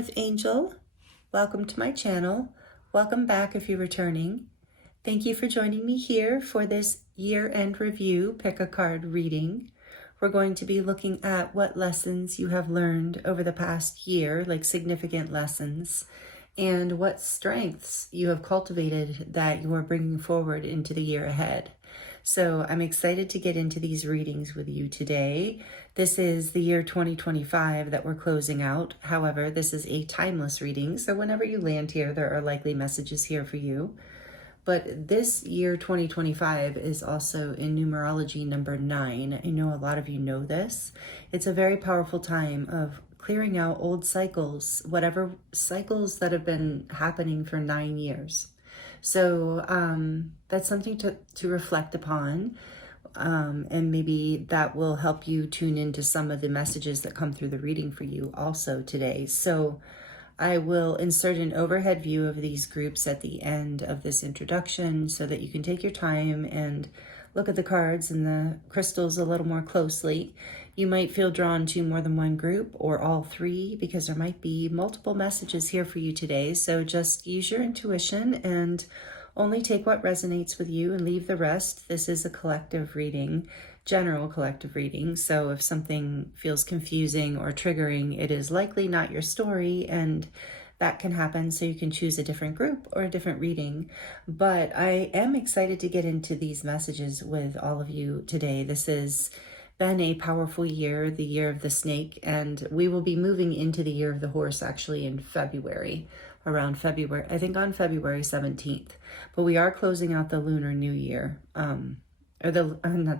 Earth Angel. Welcome to my channel. Welcome back if you're returning. Thank you for joining me here for this year-end review, pick a card reading. We're going to be looking at what lessons you have learned over the past year, like significant lessons, and what strengths you have cultivated that you are bringing forward into the year ahead. So I'm excited to get into these readings with you today. This is the year 2025 that we're closing out. However, this is a timeless reading, so whenever you land here, there are likely messages here for you. But this year 2025 is also in numerology number 9. I know a lot of you know this. It's a very powerful time of clearing out old cycles, whatever cycles that have been happening for 9 years. So that's something to reflect upon, and maybe that will help you tune into some of the messages that come through the reading for you also today. So I will insert an overhead view of these groups at the end of this introduction so that you can take your time and look at the cards and the crystals a little more closely. You might feel drawn to more than one group or all three because there might be multiple messages here for you today. So just use your intuition and only take what resonates with you and leave the rest. This is a collective reading, general collective reading. So if something feels confusing or triggering, it is likely not your story, and that can happen, so you can choose a different group or a different reading. But I am excited to get into these messages with all of you today. This has been a powerful year, the year of the snake, and we will be moving into the year of the horse actually in February, around February, I think on February 17th. But we are closing out the Lunar New Year, not the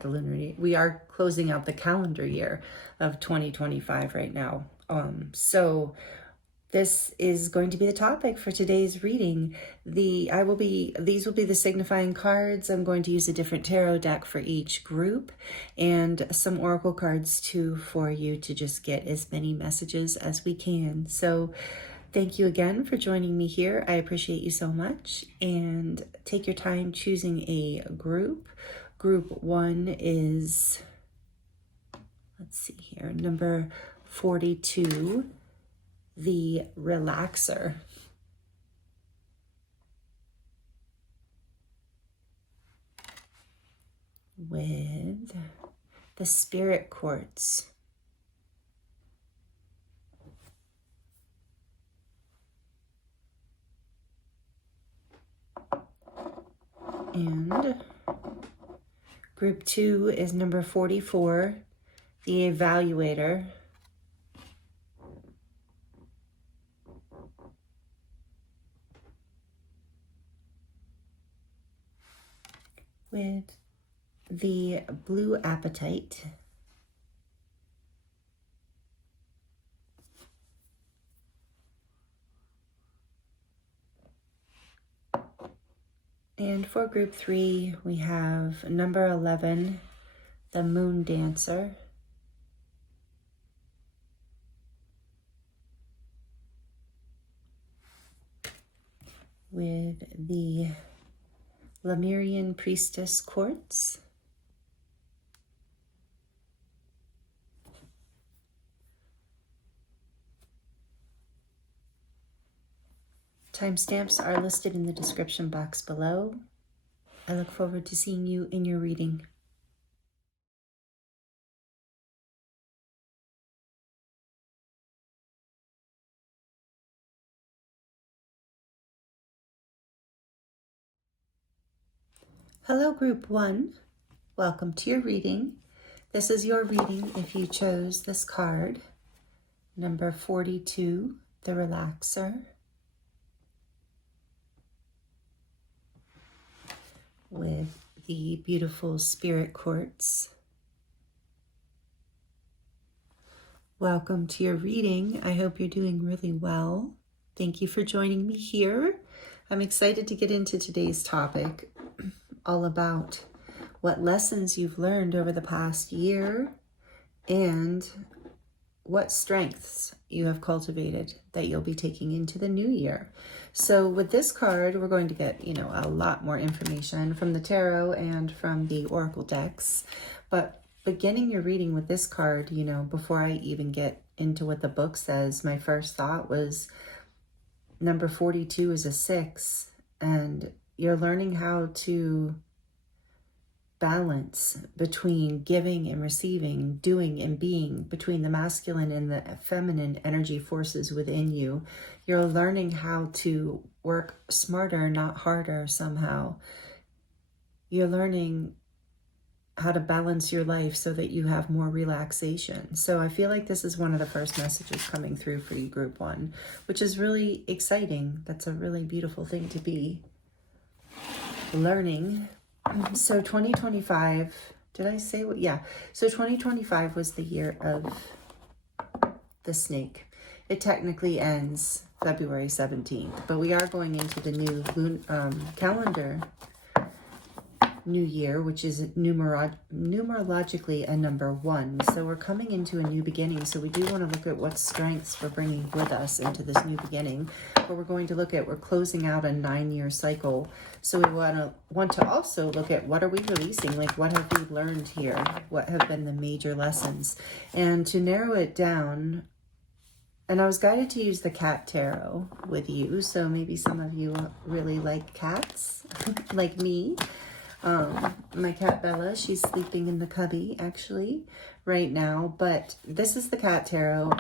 Lunar New Year, we are closing out the calendar year of 2025 right now. So this is going to be the topic for today's reading. These will be the signifying cards. I'm going to use a different tarot deck for each group and some oracle cards too for you to just get as many messages as we can. So thank you again for joining me here. I appreciate you so much, and take your time choosing a group. Group 1 is, let's see here, number 42. The Relaxer. With the Spirit Quartz. And group 2 is number 44, the Evaluator. With the Blue Apatite. And for group 3, we have number 11, the Moon Dancer. With the Lemurian Priestess Quartz. Timestamps are listed in the description box below. I look forward to seeing you in your reading. Hello, Group 1. Welcome to your reading. This is your reading if you chose this card, number 42, the Relaxer. With the beautiful Spirit Quartz. Welcome to your reading. I hope you're doing really well. Thank you for joining me here. I'm excited to get into today's topic, all about what lessons you've learned over the past year and what strengths you have cultivated that you'll be taking into the new year. So with this card, we're going to get, a lot more information from the tarot and from the oracle decks. But beginning your reading with this card, before I even get into what the book says, my first thought was number 42 is a 6, and you're learning how to balance between giving and receiving, doing and being, between the masculine and the feminine energy forces within you. You're learning how to work smarter, not harder somehow. You're learning how to balance your life so that you have more relaxation. So I feel like this is one of the first messages coming through for you, Group 1, which is really exciting. That's a really beautiful thing to be learning. So 2025, did I say what? Yeah. So 2025 was the year of the snake. It technically ends February 17th, but we are going into the new calendar new year, which is numerologically a number 1. So we're coming into a new beginning. So we do want to look at what strengths we're bringing with us into this new beginning. But we're going to look at, we're closing out a 9-year cycle. So we want to also look at, what are we releasing? Like, what have we learned here? What have been the major lessons? And to narrow it down, and I was guided to use the cat tarot with you. So maybe some of you really like cats, like me. My cat Bella, she's sleeping in the cubby actually right now, but this is the cat tarot.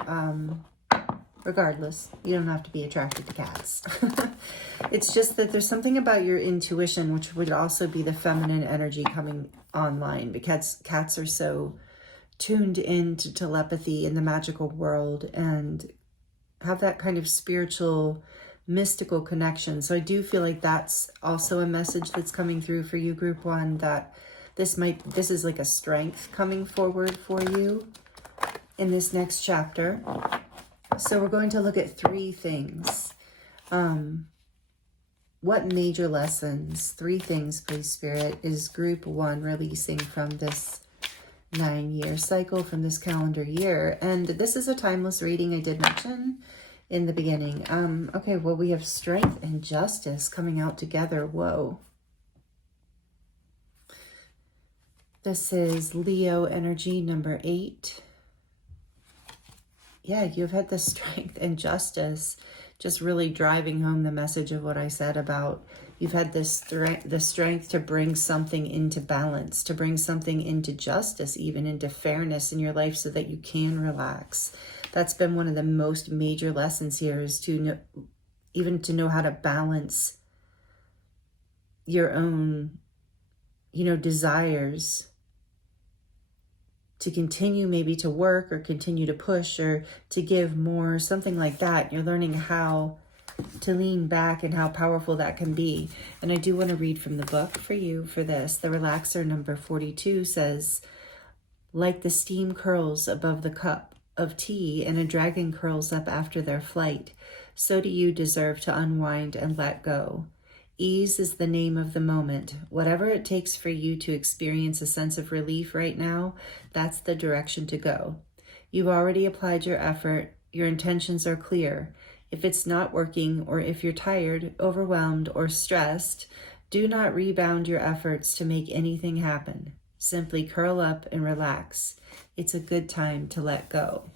Regardless, you don't have to be attracted to cats. It's just that there's something about your intuition, which would also be the feminine energy coming online, because cats are so tuned into telepathy in the magical world and have that kind of spiritual, mystical connection. So I do feel like that's also a message that's coming through for you, Group 1, that this is like a strength coming forward for you in this next chapter. So we're going to look at 3 things. What major lessons, 3 things, please, Spirit, is Group 1 releasing from this 9-year cycle, from this calendar year? And this is a timeless reading, I did mention in the beginning. Okay, well, we have strength and justice coming out together. Whoa. This is Leo energy number 8. Yeah, you've had the strength and justice, just really driving home the message of what I said about you've had the strength to bring something into balance, to bring something into justice, even into fairness in your life, so that you can relax. That's been one of the most major lessons here, is to know, even to know how to balance your own, desires to continue maybe to work or continue to push or to give more, something like that. You're learning how to lean back and how powerful that can be. And I do want to read from the book for you for this. The relaxer number 42 says, like the steam curls above the cup of tea and a dragon curls up after their flight, so do you deserve to unwind and let go. Ease is the name of the moment. Whatever it takes for you to experience a sense of relief right now, that's the direction to go. You've already applied your effort. Your intentions are clear. If it's not working, or if you're tired, overwhelmed, or stressed, do not rebound your efforts to make anything happen. Simply curl up and relax. It's a good time to let go.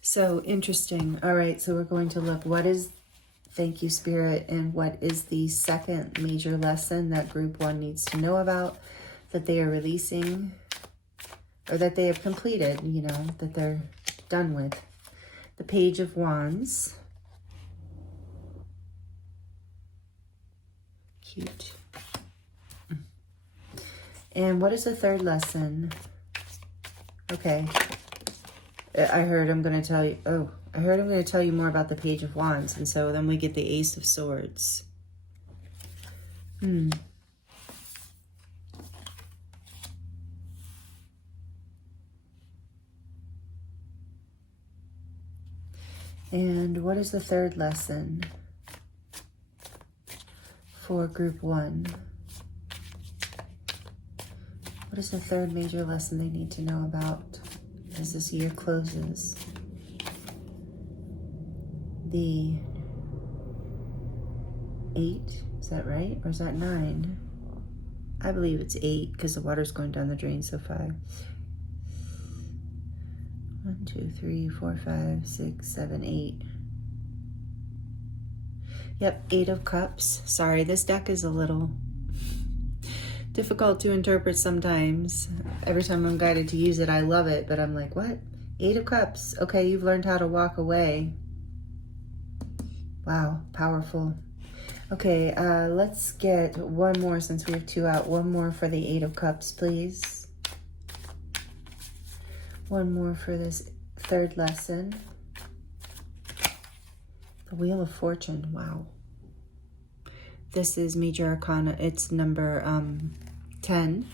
So interesting. All right, so we're going to look, thank you, Spirit, and what is the second major lesson that Group 1 needs to know about, that they are releasing, or that they have completed, that they're done with. The Page of Wands. Cute. And what is the third lesson? Okay. I heard I'm going to tell you more about the Page of Wands. And so then we get the Ace of Swords. And what is the third lesson for Group 1? What is the third major lesson they need to know about as this year closes? The 8, is that right? Or is that 9? I believe it's 8 because the water's going down the drain, so 5. 1, 2, 3, 4, 5, 6, 7, 8. Yep, 8 of Cups. Sorry, this deck is a little difficult to interpret sometimes. Every time I'm guided to use it, I love it, but I'm like, what? 8 of Cups. Okay, you've learned how to walk away. Wow, powerful. Okay, let's get one more since we have 2 out. One more for the 8 of Cups, please. One more for this third lesson. The Wheel of Fortune. Wow. This is Major Arcana. It's number 10.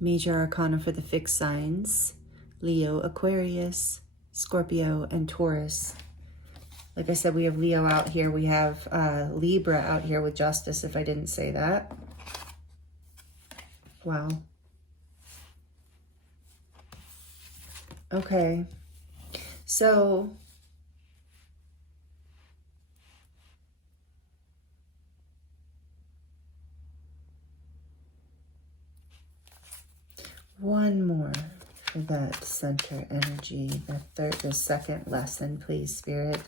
Major Arcana for the fixed signs. Leo, Aquarius, Scorpio, and Taurus. Like I said, we have Leo out here. We have Libra out here with Justice, if I didn't say that. Wow. Okay. So one more for that center energy, the second lesson, please, Spirit.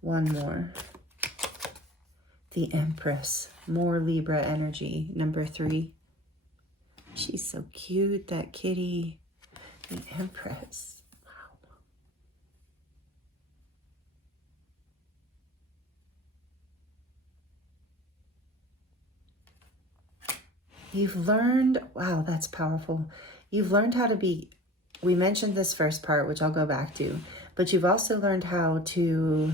One more. The Empress, more Libra energy, number 3. She's so cute, that kitty. The Empress. Wow. You've learned, wow, that's powerful. You've learned how to be, we mentioned this first part, which I'll go back to, but you've also learned how to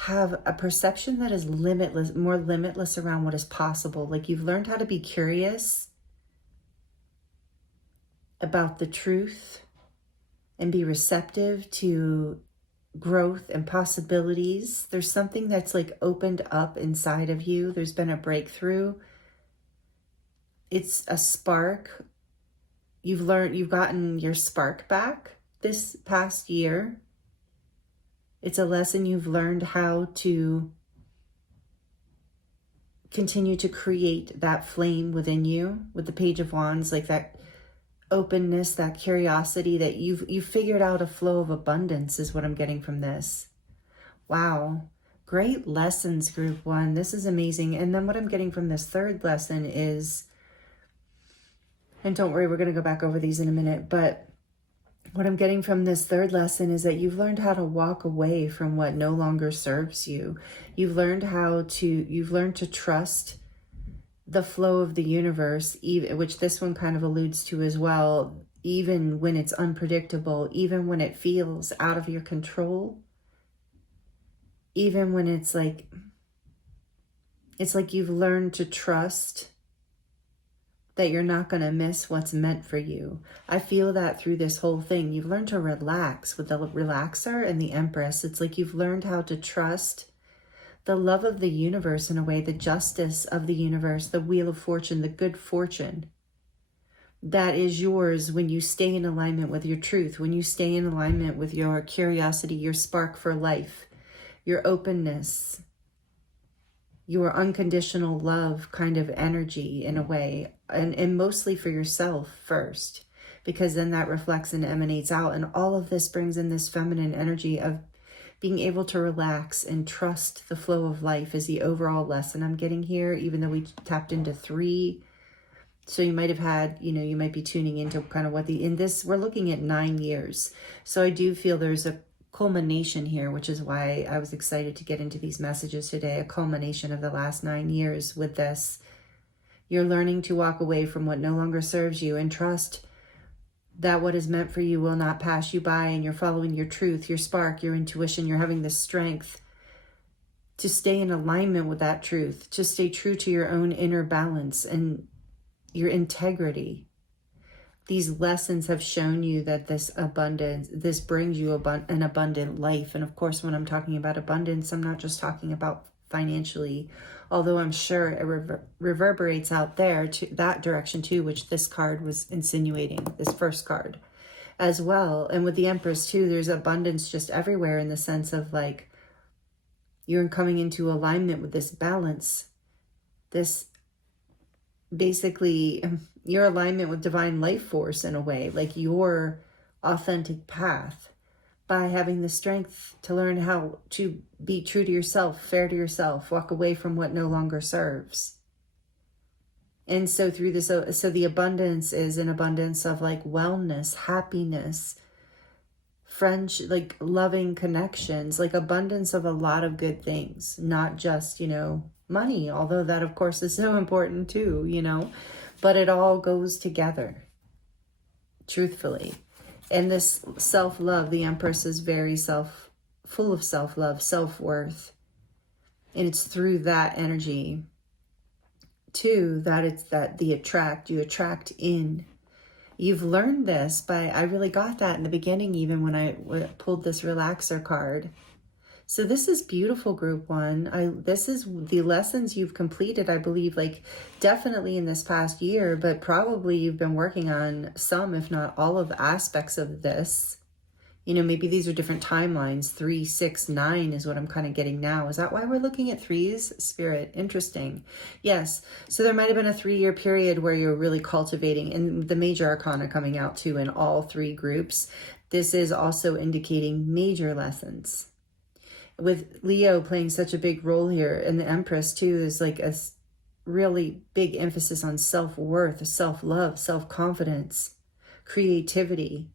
have a perception that is limitless, more limitless around what is possible. Like you've learned how to be curious about the truth and be receptive to growth and possibilities. There's something that's like opened up inside of you. There's been a breakthrough. It's a spark. You've gotten your spark back this past year. It's a lesson you've learned how to continue to create that flame within you with the Page of Wands, like that openness, that curiosity, that you've figured out a flow of abundance is what I'm getting from this. Wow. Great lessons, Group 1. This is amazing. And then what I'm getting from this third lesson is, and don't worry, we're going to go back over these in a minute, but what I'm getting from this third lesson is that you've learned how to walk away from what no longer serves you. You've learned to trust the flow of the universe, which this one kind of alludes to as well, even when it's unpredictable, even when it feels out of your control, even when it's like you've learned to trust that you're not going to miss what's meant for you. I feel that through this whole thing. You've learned to relax with the relaxer and the Empress. It's like you've learned how to trust the love of the universe in a way, the justice of the universe, the Wheel of Fortune, the good fortune that is yours when you stay in alignment with your truth, when you stay in alignment with your curiosity, your spark for life, your openness, your unconditional love kind of energy in a way, and mostly for yourself first, because then that reflects and emanates out. And all of this brings in this feminine energy of being able to relax and trust the flow of life is the overall lesson I'm getting here, even though we tapped into 3. So you might have had, you might be tuning into kind of we're looking at 9 years. So I do feel there's a culmination here, which is why I was excited to get into these messages today, a culmination of the last 9 years with this. You're learning to walk away from what no longer serves you and trust that what is meant for you will not pass you by, and you're following your truth, your spark, your intuition. You're having the strength to stay in alignment with that truth, to stay true to your own inner balance and your integrity. These lessons have shown you that this abundance, this brings you an abundant life. And of course, when I'm talking about abundance, I'm not just talking about financially, although I'm sure it reverberates out there to that direction too, which this card was insinuating, this first card as well. And with the Empress too, there's abundance just everywhere in the sense of like, you're coming into alignment with this balance, this basically your alignment with divine life force in a way, like your authentic path, by having the strength to learn how to be true to yourself, fair to yourself, walk away from what no longer serves. And so through this, so the abundance is an abundance of like wellness, happiness, friendship, like loving connections, like abundance of a lot of good things, not just, you know, money, although that of course is so important too, you know, but it all goes together, truthfully. And this self-love, the Empress is very full of self-love, self-worth. And it's through that energy too, that it's that you attract in. You've learned this I really got that in the beginning, even when I pulled this relaxer card. So this is beautiful, group one. This is the lessons you've completed, I believe, like definitely in this past year, but probably you've been working on some, if not all of the aspects of this. You know, maybe these are different timelines. 3, 6, 9 is what I'm kind of getting now. Is that why we're looking at threes? Spirit, interesting. Yes. So there might have been a 3-year period where you're really cultivating, and the major arcana coming out too in all 3 groups. This is also indicating major lessons. With Leo playing such a big role here, and the Empress too, is like a really big emphasis on self-worth, self-love, self-confidence, creativity,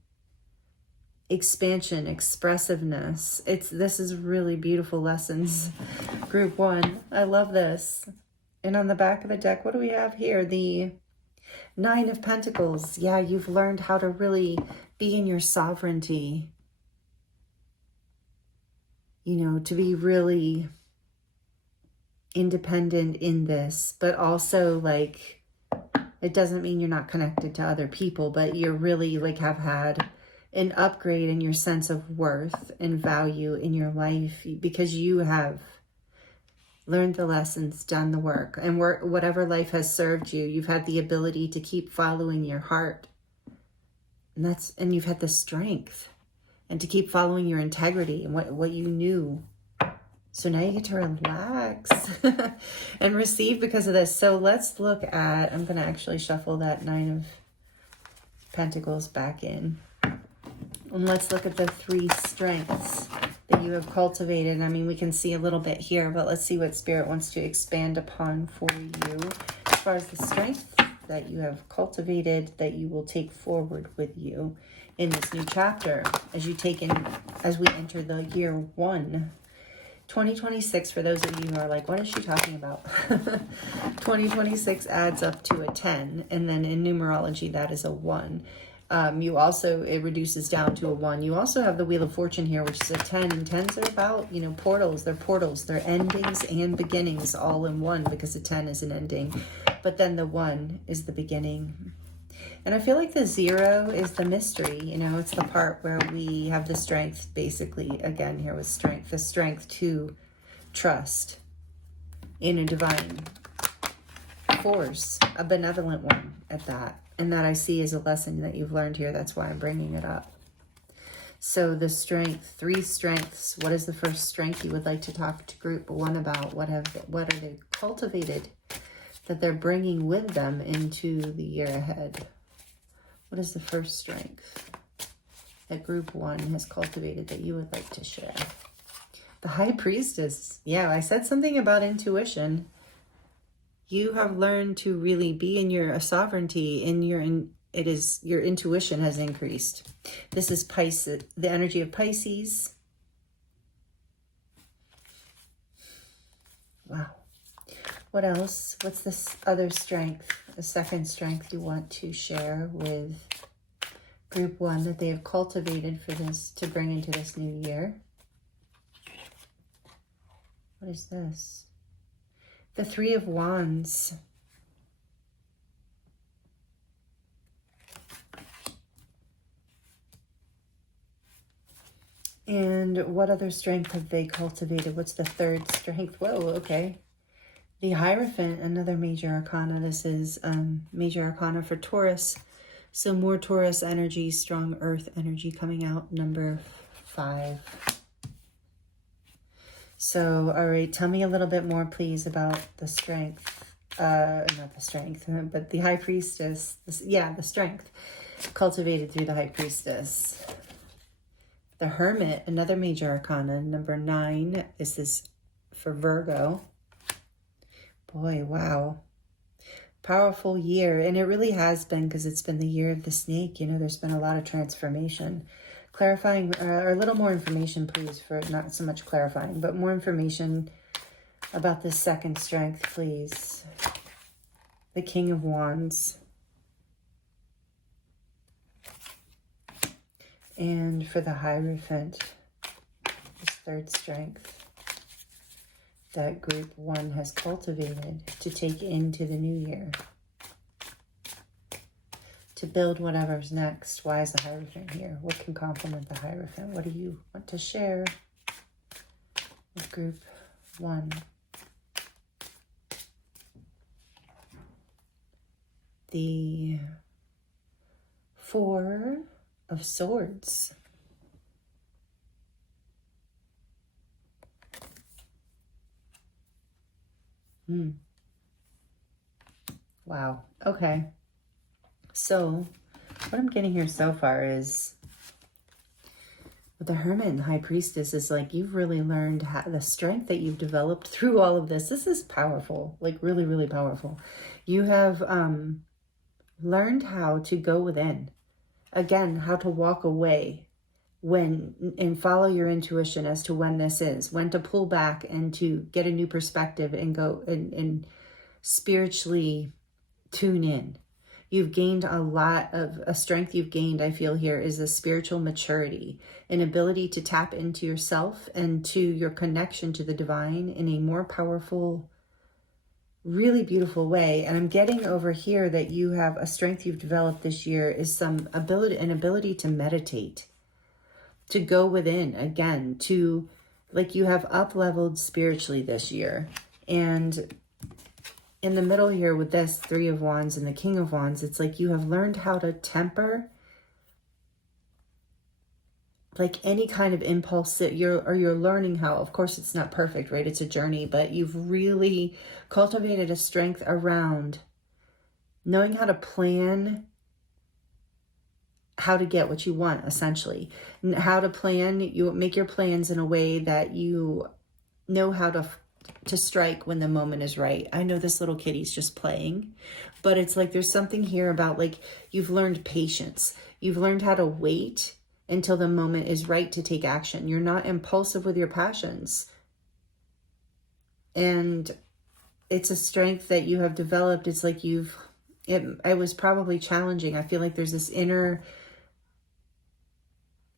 expansion, expressiveness. This is really beautiful lessons. Group one, I love this. And on the back of the deck, what do we have here? The 9 of Pentacles. Yeah, you've learned how to really be in your sovereignty. You know, to be really independent in this, but also like, it doesn't mean you're not connected to other people, but you're really like have had an upgrade in your sense of worth and value in your life because you have learned the lessons, done the work, and whatever life has served you, you've had the ability to keep following your heart. And you've had the strength and to keep following your integrity and what you knew. So now you get to relax and receive because of this. So let's look at, I'm going to actually shuffle that 9 of Pentacles back in. And let's look at the 3 strengths that you have cultivated. I mean, we can see a little bit here, but let's see what Spirit wants to expand upon for you as far as the strength that you have cultivated that you will take forward with you in this new chapter as we enter the year 1. 2026, for those of you who are like, what is she talking about? 2026 adds up to a 10, and then in numerology, that is a 1. It reduces down to a 1. You also have the Wheel of Fortune here, which is a 10, and 10s are about, you know, portals. They're endings and beginnings all in one, because the 10 is an ending, but then the 1 is the beginning. And I feel like the 0 is the mystery, you know, it's the part where we have the strength, basically, again, here with strength, the strength to trust in a divine force, a benevolent one at that. And that I see as a lesson that you've learned here. That's why I'm bringing it up. So the strength, 3 strengths. What is the first strength you would like to talk to group 1 about? What are they cultivated that they're bringing with them into the year ahead? What is the first strength that group 1 has cultivated that you would like to share? The High Priestess. Yeah, I said something about intuition. You have learned to really be in your sovereignty, your intuition has increased. This is Pisces, the energy of Pisces. Wow. What else? What's this other strength, the second strength you want to share with group 1 that they have cultivated for this to bring into this new year? What is this? The 3 of Wands. And what other strength have they cultivated? What's the third strength? Whoa, okay. The Hierophant, another major arcana. This is major arcana for Taurus. So more Taurus energy, strong earth energy coming out, number 5. So, all right, tell me a little bit more, please, about the strength not the strength, but the High Priestess. The strength cultivated through the High Priestess. The Hermit, another major arcana, number 9. This is for Virgo. Boy, wow. Powerful year. And it really has been, because it's been the year of the snake. You know, there's been a lot of transformation. Clarifying, or a little more information, please, for not so much clarifying, but more information about this second strength, please. The King of Wands. And for the Hierophant, this third strength that group 1 has cultivated to take into the new year, to build whatever's next. Why is the Hierophant here? What can complement the Hierophant? What do you want to share with group 1? The 4 of Swords. Wow. Okay. So what I'm getting here so far is with the Hermit and High Priestess is like you've really learned how, the strength that you've developed through all of this. This is powerful, like really, really powerful. You have learned how to go within. Again, how to walk away and follow your intuition as to when this is, when to pull back and to get a new perspective and go and spiritually tune in. You've gained a lot of a strength you've gained, I feel here, is a spiritual maturity, an ability to tap into yourself and to your connection to the divine in a more powerful, really beautiful way. And I'm getting over here that you have a strength you've developed this year is an ability to meditate, to go within again, to like you have up-leveled spiritually this year. And in the middle here with this 3 of Wands and the King of Wands, it's like you have learned how to temper like any kind of impulse that you're learning how. Of course, it's not perfect, right? It's a journey, but you've really cultivated a strength around knowing how to plan how to get what you want, essentially. How to plan, you make your plans in a way that you know how to strike when the moment is right. I know this little kitty's just playing, but it's like there's something here about like you've learned patience. You've learned how to wait until the moment is right to take action. You're not impulsive with your passions. And it's a strength that you have developed. It's like it was probably challenging. I feel like there's this inner,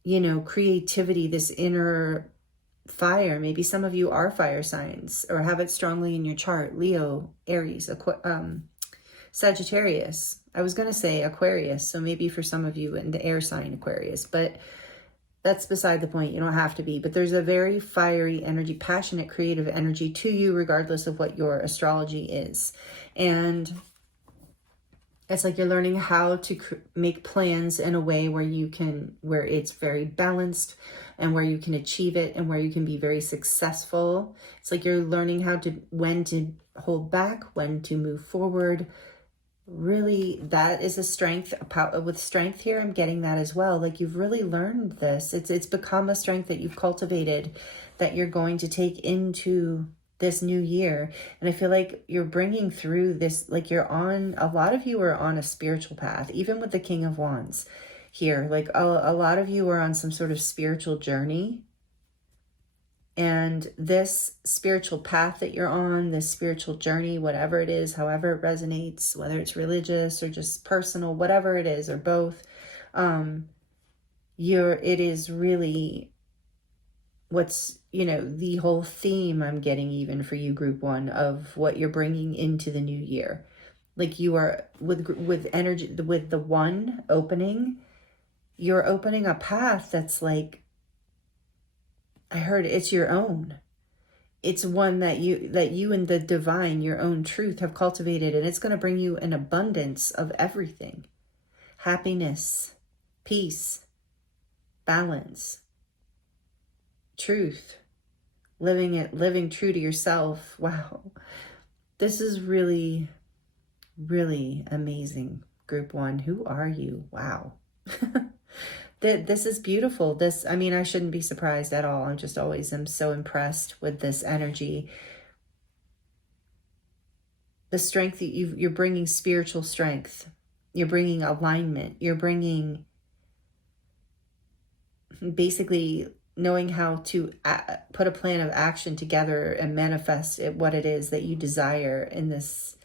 creativity, this inner fire. Maybe some of you are fire signs or have it strongly in your chart. Leo, Aries, Sagittarius. I was going to say Aquarius. So maybe for some of you in the air sign Aquarius, but that's beside the point. You don't have to be, but there's a very fiery energy, passionate, creative energy to you, regardless of what your astrology is. And it's like you're learning how to make plans in a way where it's very balanced and where you can achieve it and where you can be very successful. It's like you're learning when to hold back, when to move forward. Really, that is a strength. With strength here, I'm getting that as well. Like you've really learned this. It's become a strength that you've cultivated that you're going to take into this new year. And I feel like you're bringing through this, like a lot of you are on a spiritual path, even with the King of Wands here. Like a lot of you are on some sort of spiritual journey. And this spiritual path that you're on, this spiritual journey, whatever it is, however it resonates, whether it's religious or just personal, whatever it is, or both, it is really what's, the whole theme I'm getting even for you, group 1, of what you're bringing into the new year. Like you are with energy, with the 1 opening, you're opening a path that's like, I heard it's your own. It's one that you and the divine, your own truth, have cultivated, and it's going to bring you an abundance of everything. Happiness, peace, balance, truth, living true to yourself. Wow. This is really, really amazing, group one. Who are you? Wow. This is beautiful. This, I mean, I shouldn't be surprised at all. I'm just always am so impressed with this energy. The strength that you're bringing, spiritual strength. You're bringing alignment. You're bringing basically knowing how to put a plan of action together and manifest what it is that you desire in this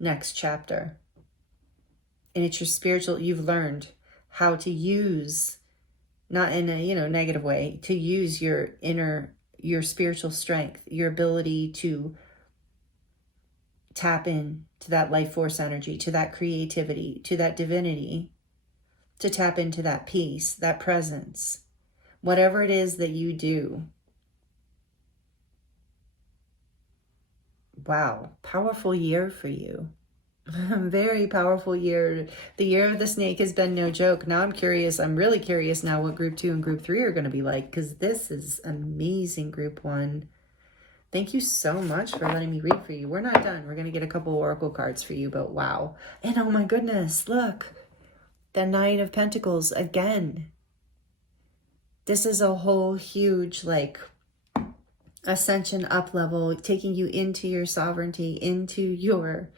next chapter. And it's your spiritual, you've learned how to use, not in a negative way, to use your spiritual strength, your ability to tap in to that life force energy, to that creativity, to that divinity, to tap into that peace, that presence, whatever it is that you do. Wow, powerful year for you. Very powerful year. The year of the snake has been no joke. Now I'm curious. I'm really curious now what group 2 and group 3 are going to be like, because this is amazing, group 1. Thank you so much for letting me read for you. We're not done. We're going to get a couple oracle cards for you, but wow. And oh my goodness, look. The Nine of Pentacles again. This is a whole huge, like, ascension up level, taking you into your sovereignty, into your,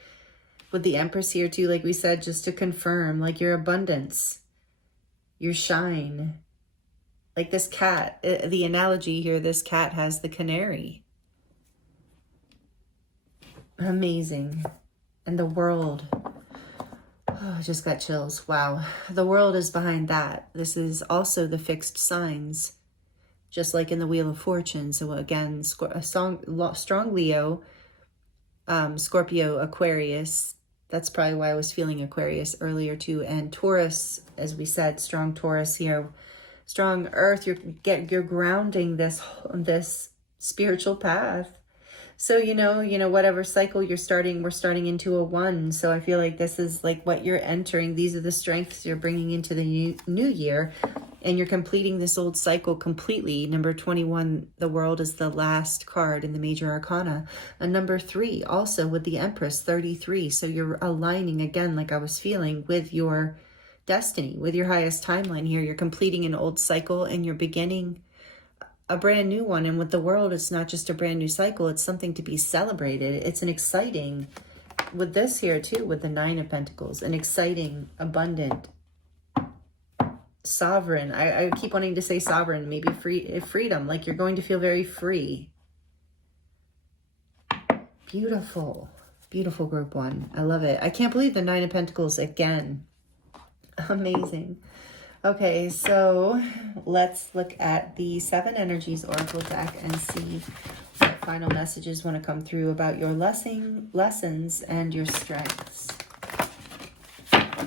with the Empress here too, like we said, just to confirm, like your abundance, your shine. Like this cat, the analogy here, this cat has the canary. Amazing. And the world, oh, I just got chills. Wow. The world is behind that. This is also the fixed signs, just like in the Wheel of Fortune. So again, a strong Leo, Scorpio, Aquarius. That's probably why I was feeling Aquarius earlier too. And Taurus, as we said, strong Taurus here. Strong Earth, you're grounding this spiritual path. So, whatever cycle you're starting, we're starting into a 1. So I feel like this is like what you're entering. These are the strengths you're bringing into the new year. And you're completing this old cycle completely. Number 21, the world is the last card in the major arcana. And number 3, also with the Empress, 33. So you're aligning again, like I was feeling, with your destiny, with your highest timeline here. You're completing an old cycle and you're beginning a brand new one. And with the world, it's not just a brand new cycle. It's something to be celebrated. It's an exciting, with this here too, with the Nine of Pentacles, an exciting, abundant, sovereign. I keep wanting to say sovereign, maybe freedom. Like you're going to feel very free. Beautiful, beautiful group 1. I love it. I can't believe the Nine of Pentacles again. Amazing. Okay, so let's look at the 7 Energies Oracle deck and see what final messages want to come through about your lessons and your strengths.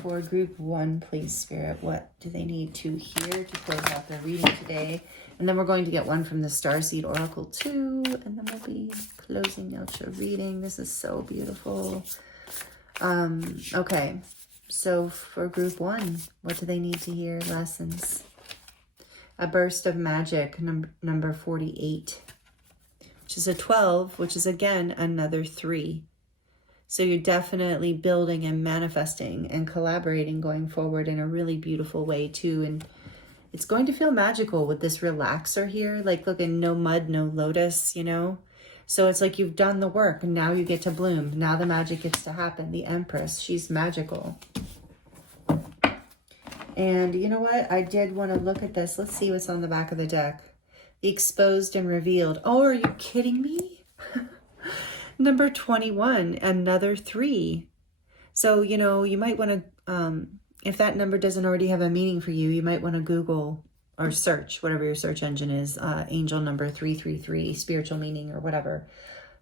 For group 1, please, Spirit, what do they need to hear to close out their reading today? And then we're going to get one from the Starseed Oracle too, and then we'll be closing out your reading. This is so beautiful. Okay. So for group 1, what do they need to hear? Lessons. A burst of magic, number 48, which is a 12, which is again another 3. So you're definitely building and manifesting and collaborating going forward in a really beautiful way too. And it's going to feel magical with this relaxer here. Like, look, and no mud, no lotus, So it's like you've done the work and now you get to bloom. Now the magic gets to happen. The Empress, she's magical. And you know what? I did want to look at this. Let's see what's on the back of the deck. The exposed and revealed. Oh, are you kidding me? Number 21, another 3. So, you might want to, if that number doesn't already have a meaning for you, you might want to Google or search, whatever your search engine is, angel number 333, spiritual meaning or whatever,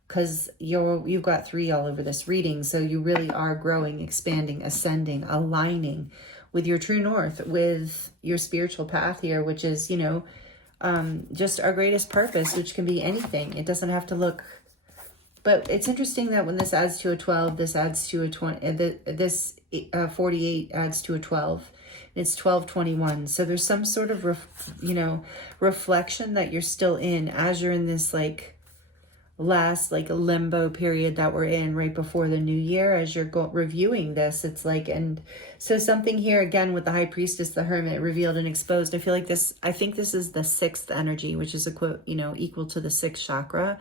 because you've got 3 all over this reading. So you really are growing, expanding, ascending, aligning with your true north, with your spiritual path here, which is, just our greatest purpose, which can be anything. It doesn't have to look, but it's interesting that when this adds to a 12, this adds to a 20, this 48 adds to a 12. It's 1221. So there's some sort of, reflection that you're still in as you're in this, like, last like limbo period that we're in right before the new year as you're reviewing this. It's like, and so something here again with the High Priestess, the Hermit, revealed and exposed. I feel like this, I think this is the 6th energy, which is equal to the 6th chakra.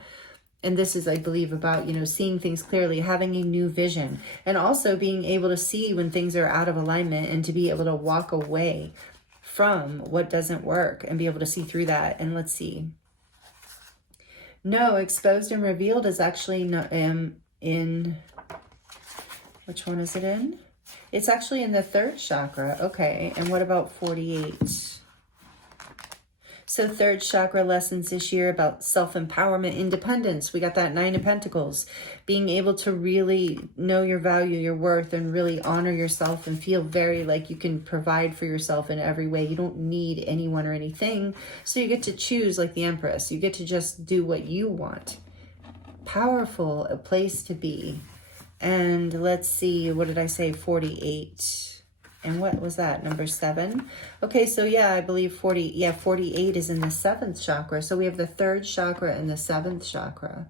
And this is, I believe, about, seeing things clearly, having a new vision, and also being able to see when things are out of alignment and to be able to walk away from what doesn't work and be able to see through that. And let's see. No, exposed and revealed is actually not in, which one is it in? It's actually in the 3rd chakra. Okay, and what about 48? So 3rd chakra lessons this year about self-empowerment, independence. We got that 9 of Pentacles. Being able to really know your value, your worth, and really honor yourself and feel very like you can provide for yourself in every way. You don't need anyone or anything. So you get to choose like the Empress. You get to just do what you want. Powerful, a place to be. And let's see, what did I say? 48. And what was that? Number 7. Okay, so yeah, I believe 48 is in the 7th chakra. So we have the 3rd chakra and the 7th chakra.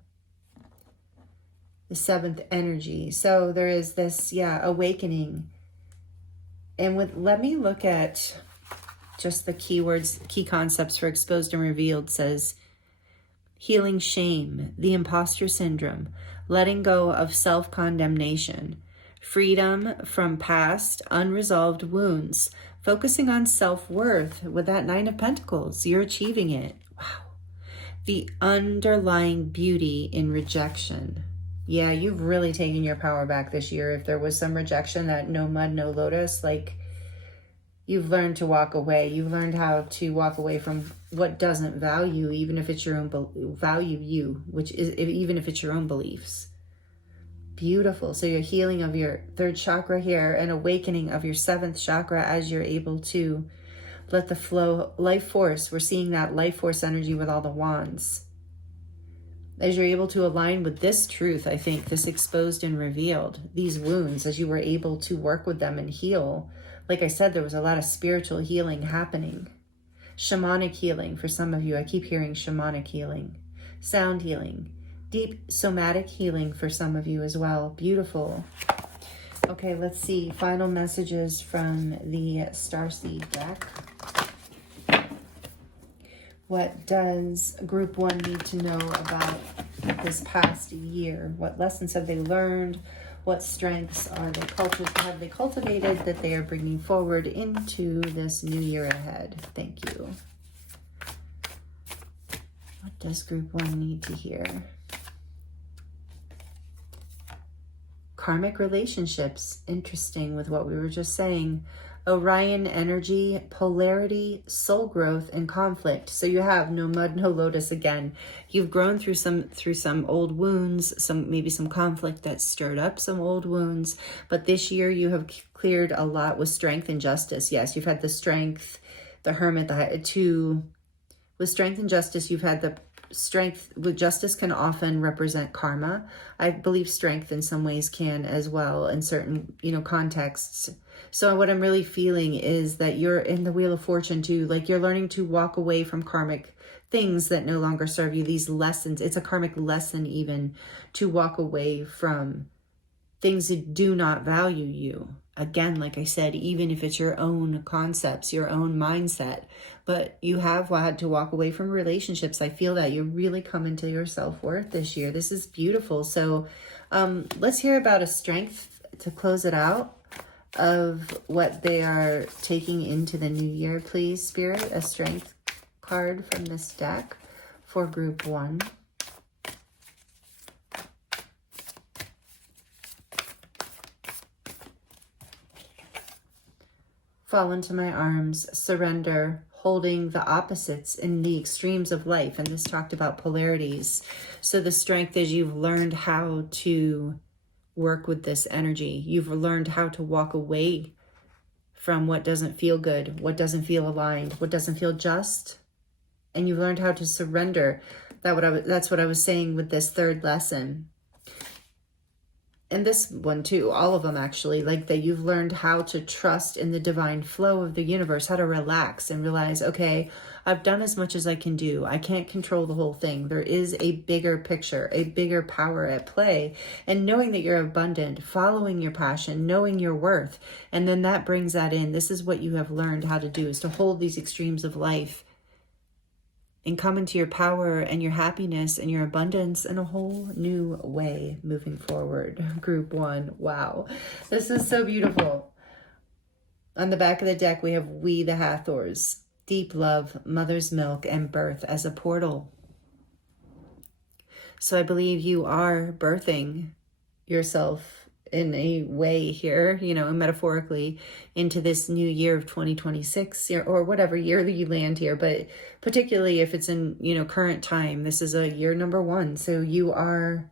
The 7th energy. So there is this, awakening. And let me look at just the keywords, key concepts for exposed and revealed. Says healing shame, the imposter syndrome, letting go of self-condemnation, freedom from past unresolved wounds, focusing on self-worth with that 9 of Pentacles. You're achieving it. Wow. The underlying beauty in rejection. Yeah, you've really taken your power back this year. If there was some rejection, that no mud, no lotus, like you've learned to walk away. You've learned how to walk away from what doesn't value, even if it's your own value you, which is even if it's your own beliefs. Beautiful. So you're healing of your 3rd chakra here and awakening of your 7th chakra as you're able to let the flow, life force. We're seeing that life force energy with all the wands. As you're able to align with this truth, I think, this exposed and revealed, these wounds, as you were able to work with them and heal. Like I said, there was a lot of spiritual healing happening. Shamanic healing for some of you. I keep hearing shamanic healing. Sound healing. Deep somatic healing for some of you as well. Beautiful. Okay, let's see. Final messages from the Starseed deck. What does Group 1 need to know about this past year? What lessons have they learned? What strengths have they cultivated that they are bringing forward into this new year ahead? Thank you. What does Group 1 need to hear? Karmic relationships, interesting with what we were just saying. Orion energy, polarity, soul growth, and conflict. So you have no mud, no lotus again. You've grown through some old wounds, maybe some conflict that stirred up some old wounds. But this year you have cleared a lot with strength and justice. Yes, you've had the strength, the Hermit, with strength and justice, you've had the strength. With justice can often represent karma. I believe strength in some ways can as well in certain, contexts. So what I'm really feeling is that you're in the Wheel of Fortune too. Like you're learning to walk away from karmic things that no longer serve you. These lessons, it's a karmic lesson even to walk away from things that do not value you. Again, like I said, even if it's your own concepts, your own mindset, but you have had to walk away from relationships. I feel that you're really coming to your self-worth this year. This is beautiful. So let's hear about a strength to close it out of what they are taking into the new year, please, Spirit. A strength card from this deck for Group 1. Fall into my arms, surrender, holding the opposites in the extremes of life. And this talked about polarities. So the strength is you've learned how to work with this energy. You've learned how to walk away from what doesn't feel good, what doesn't feel aligned, what doesn't feel just. And you've learned how to surrender. That's what I was saying with this 3rd lesson. and this one too, all of them actually, like that you've learned how to trust in the divine flow of the universe, how to relax and realize, okay, I've done as much as I can do. I can't control the whole thing. There is a bigger picture, a bigger power at play. And knowing that you're abundant, following your passion, knowing your worth. And then that brings that in. This is what you have learned how to do, is to hold these extremes of life and come into your power and your happiness and your abundance in a whole new way moving forward. Group 1. Wow. This is so beautiful. On the back of the deck, we have We the Hathors. Deep love, mother's milk, and birth as a portal. So I believe you are birthing yourself in a way here, you know, metaphorically, into this new year of 2026 or whatever year that you land here. But particularly if it's in, you know, current time, this is a year number 1. So you are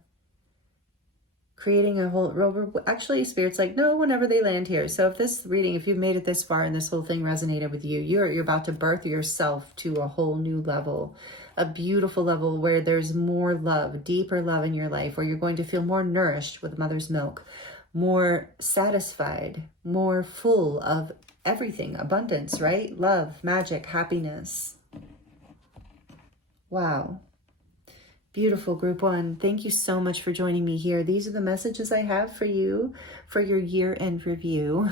creating a whole, actually Spirit's like, no, whenever they land here. So if this reading, if you've made it this far and this whole thing resonated with you, you're about to birth yourself to a whole new level, a beautiful level where there's more love, deeper love in your life, where you're going to feel more nourished with mother's milk, more satisfied, more full of everything, abundance, right? Love, magic, happiness. Wow. Beautiful, Group 1. Thank you so much for joining me here. These are the messages I have for you for your year-end review.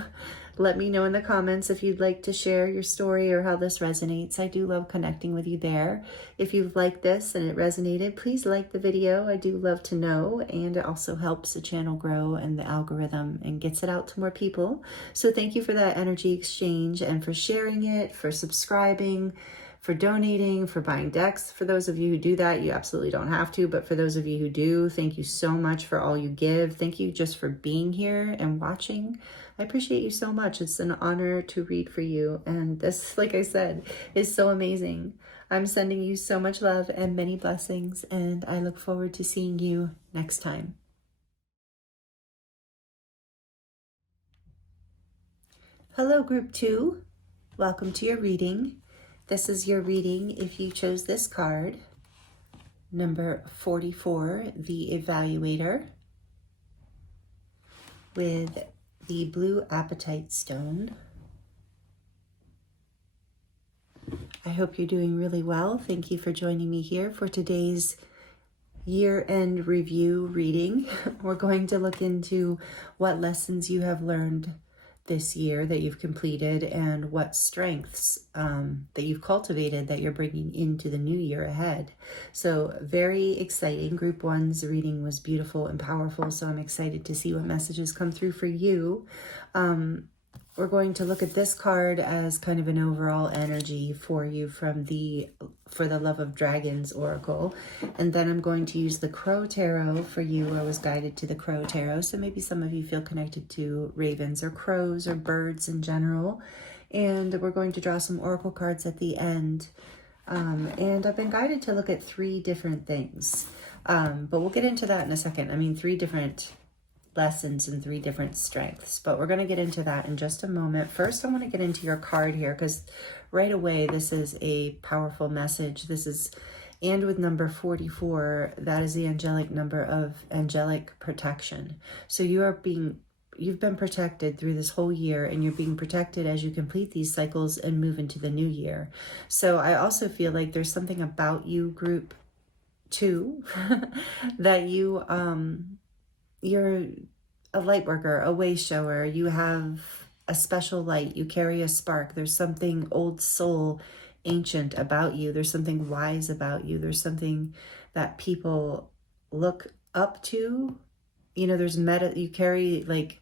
Let me know in the comments if you'd like to share your story or how this resonates. I do love connecting with you there. If you've liked this and it resonated, please like the video. I do love to know, and it also helps the channel grow and the algorithm and gets it out to more people. So thank you for that energy exchange and for sharing it, for subscribing, for donating, for buying decks. For those of you who do that, you absolutely don't have to, but for those of you who do, thank you so much for all you give. Thank you just for being here and watching. I appreciate you so much. It's an honor to read for you. And this, like I said, is so amazing. I'm sending you so much love and many blessings, and I look forward to seeing you next time. Hello, Group 2. Welcome to your reading. This is your reading if you chose this card, number 44, the Evaluator, with the blue Apatite stone. I hope you're doing really well. Thank you for joining me here for today's year-end review reading. We're going to look into what lessons you have learned this year that you've completed and what strengths that you've cultivated that you're bringing into the new year ahead. So very exciting. Group 1's reading was beautiful and powerful, so I'm excited to see what messages come through for you. We're going to look at this card as kind of an overall energy for you from For the Love of Dragons Oracle. And then I'm going to use the Crow Tarot for you. I was guided to the Crow Tarot. So maybe some of you feel connected to ravens or crows or birds in general. And we're going to draw some Oracle cards at the end. And I've been guided to look at 3 different things. But we'll get into that in a second. I mean, 3 different lessons and 3 different strengths, but we're going to get into that in just a moment. First, I want to get into your card here because right away this is a powerful message. And with number 44, that is the angelic number of angelic protection. So you've been protected through this whole year, and you're being protected as you complete these cycles and move into the new year. So I also feel like there's something about you, Group 2, that you're a light worker, a way shower. You have a special light. You carry a spark. There's something old soul, ancient about you. There's something wise about you. There's something that people look up to. You know, you carry like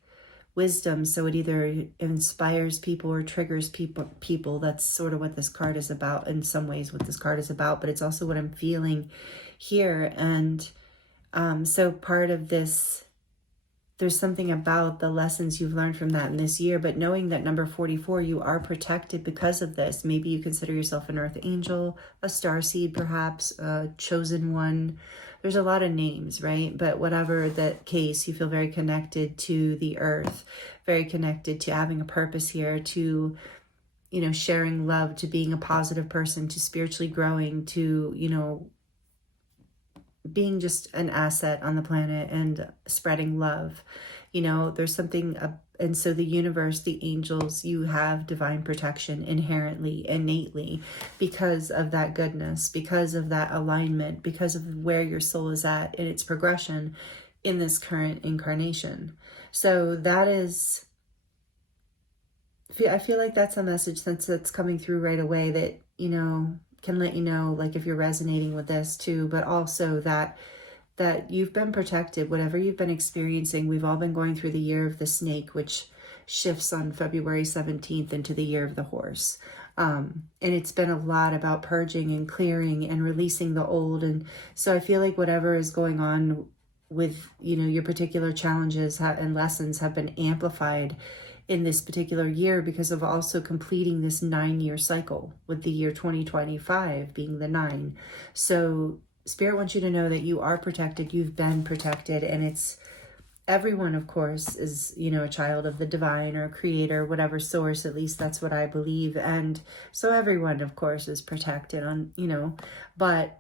wisdom, so it either inspires people or triggers people. That's sort of what this card is about, in some ways what this card is about, but it's also what I'm feeling here. And so part of this, there's something about the lessons you've learned from that in this year, but knowing that number 44, you are protected because of this. Maybe you consider yourself an earth angel, a starseed perhaps, a chosen one. There's a lot of names, right? But whatever the case, you feel very connected to the earth, very connected to having a purpose here, to, you know, sharing love, to being a positive person, to spiritually growing, to, you know, being just an asset on the planet and spreading love. You know, there's something, and so the universe, the angels, you have divine protection inherently, innately, because of that goodness, because of that alignment, because of where your soul is at in its progression in this current incarnation. So that is, I feel like that's a message that's coming through right away that, you know, can let you know, like, if you're resonating with this too, but also that you've been protected, whatever you've been experiencing. We've all been going through the year of the snake, which shifts on February 17th into the year of the horse. And it's been a lot about purging and clearing and releasing the old. And so I feel like whatever is going on with, you know, your particular challenges and lessons have been amplified in this particular year because of also completing this 9-year cycle, with the year 2025 being the 9. So Spirit wants you to know that you are protected, you've been protected, and it's everyone, of course, is, you know, a child of the divine or creator, whatever source, at least that's what I believe. And so everyone, of course, is protected on, you know, but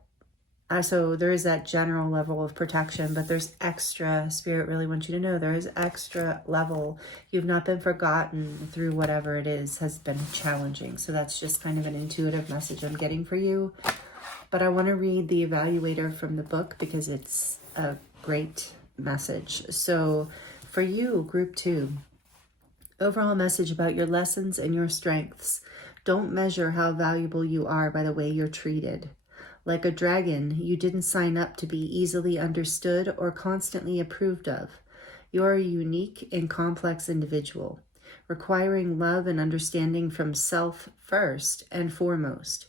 so there is that general level of protection, but there's extra. Spirit really wants you to know there is extra level. You've not been forgotten through whatever it is has been challenging. So that's just kind of an intuitive message I'm getting for you. But I want to read the evaluator from the book because it's a great message. So for you, group 2, overall message about your lessons and your strengths. Don't measure how valuable you are by the way you're treated. Like a dragon, you didn't sign up to be easily understood or constantly approved of. You're a unique and complex individual, requiring love and understanding from self first and foremost.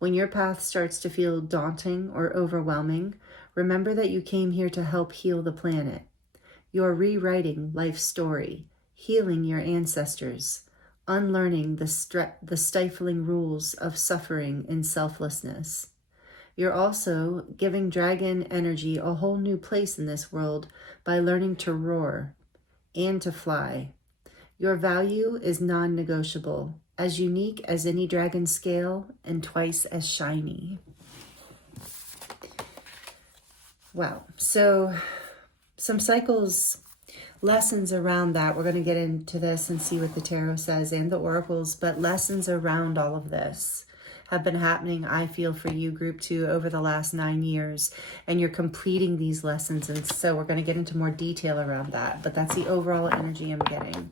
When your path starts to feel daunting or overwhelming, remember that you came here to help heal the planet. You're rewriting life's story, healing your ancestors, unlearning the stifling rules of suffering and selflessness. You're also giving dragon energy a whole new place in this world by learning to roar and to fly. Your value is non-negotiable, as unique as any dragon scale and twice as shiny. Wow. So some cycles, lessons around that. We're going to get into this and see what the tarot says and the oracles, but lessons around all of this have been happening, I feel, for you, group 2, over the last 9 years, and you're completing these lessons. And so we're going to get into more detail around that, but that's the overall energy I'm getting.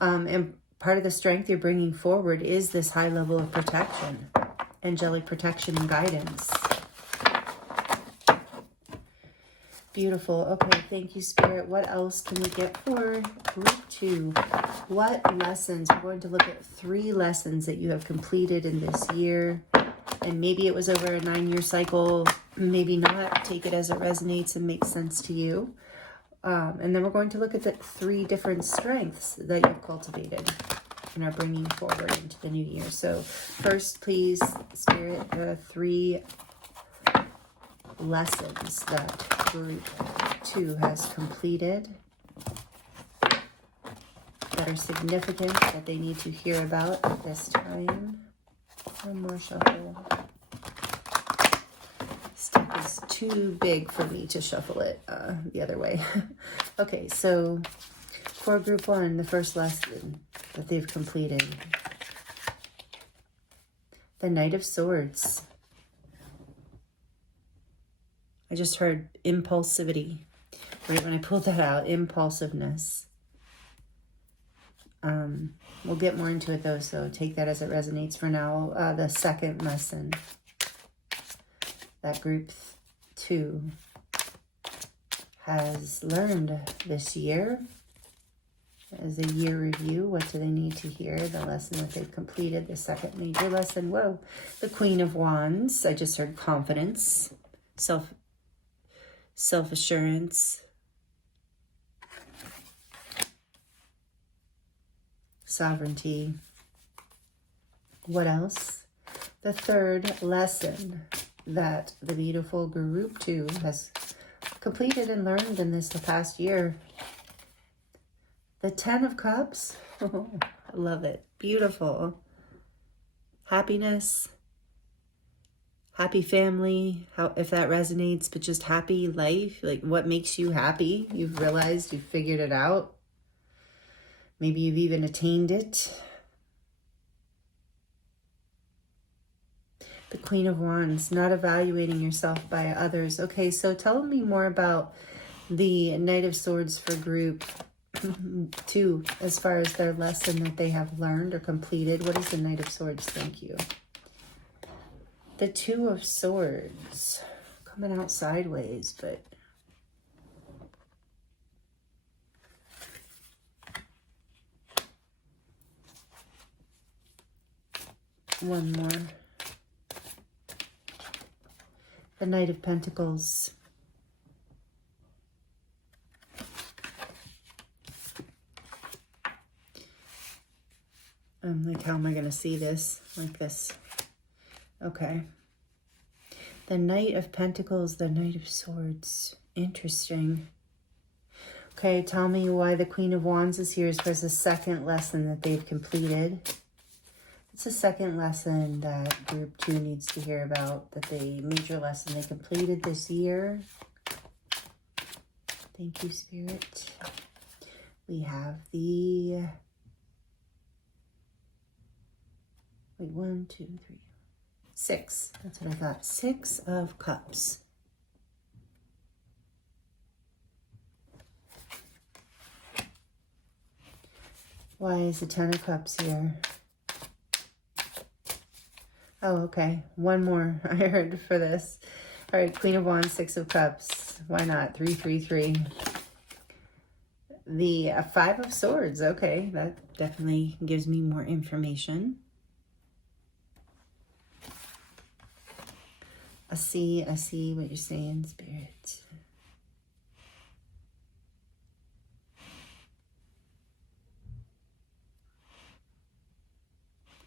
And part of the strength you're bringing forward is this high level of protection, angelic protection and guidance. Beautiful. Okay, thank you, Spirit. What else can we get for group 2? What lessons? We're going to look at 3 lessons that you have completed in this year. And maybe it was over a 9-year cycle, maybe not. Take it as it resonates and makes sense to you. And then we're going to look at the 3 different strengths that you've cultivated and are bringing forward into the new year. So first, please, Spirit, 3 lessons that group 2 has completed that are significant, that they need to hear about at this time. One more shuffle. This deck is too big for me to shuffle it the other way. Okay, so for group 1, the first lesson that they've completed, the Knight of Swords. I just heard impulsivity right when I pulled that out, impulsiveness. We'll get more into it though, so take that as it resonates for now. The second lesson that group 2 has learned this year as a year review. What do they need to hear? The lesson that they've completed, the second major lesson. Whoa, the Queen of Wands. I just heard confidence, self-assurance, sovereignty. What else? The third lesson that the beautiful group 2 has completed and learned in the past year. The 10 of Cups. Oh, I love it. Beautiful. Happiness. happy family, how, if that resonates, but just happy life, like what makes you happy. You've realized, you've figured it out. Maybe you've even attained it. The Queen of Wands, not evaluating yourself by others. Okay, so tell me more about the Knight of Swords for group 2, as far as their lesson that they have learned or completed. What is the Knight of Swords? Thank you. The Two of Swords, coming out sideways, but one more. The Knight of Pentacles. I'm like, how am I going to see this? Like this. Okay. The Knight of Pentacles, the Knight of Swords. Interesting. Okay, tell me why the Queen of Wands is here as far as the second lesson that they've completed. It's a second lesson that group 2 needs to hear about, that they major lesson they completed this year. Thank you, Spirit. We have the... Wait, 1, 2, 3, 6. That's what I thought. 6 of Cups. Why is the 10 of Cups here? Oh, okay. One more I heard for this. All right, Queen of Wands, 6 of Cups. Why not? 3, 3, 3. The 5 of Swords. Okay, that definitely gives me more information. I see what you're saying, Spirit.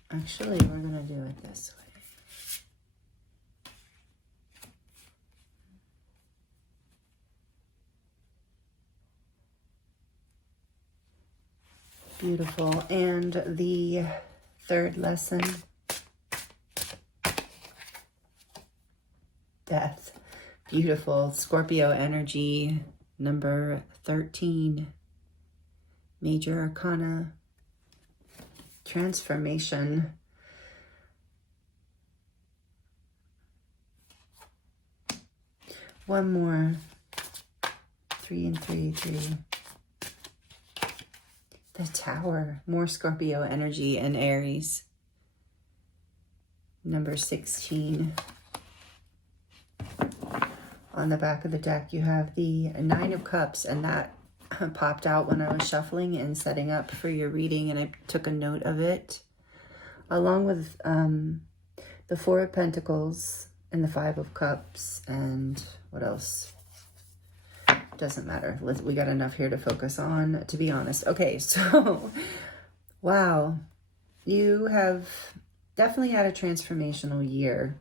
Actually, we're going to do it this way. Beautiful. And the third lesson. Death. Beautiful. Scorpio energy, number 13. Major Arcana. Transformation. One more. 3 and 3, 3. The Tower. More Scorpio energy and Aries. Number 16. On the back of the deck, you have the 9 of Cups, and that popped out when I was shuffling and setting up for your reading, and I took a note of it, along with the 4 of Pentacles and the 5 of Cups, and what else? Doesn't matter. We got enough here to focus on, to be honest. Okay, so, wow. You have definitely had a transformational year.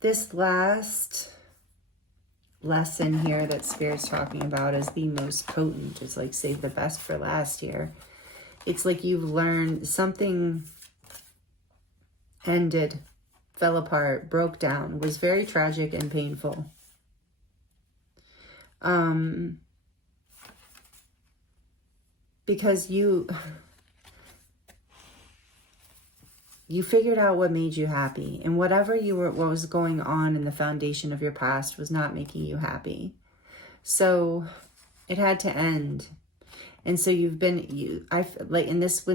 This last lesson here that Spirit's talking about is the most potent. It's like save the best for last here. It's like you've learned something ended, fell apart, broke down, was very tragic and painful. Because you figured out what made you happy, and what was going on in the foundation of your past was not making you happy. So it had to end. And so when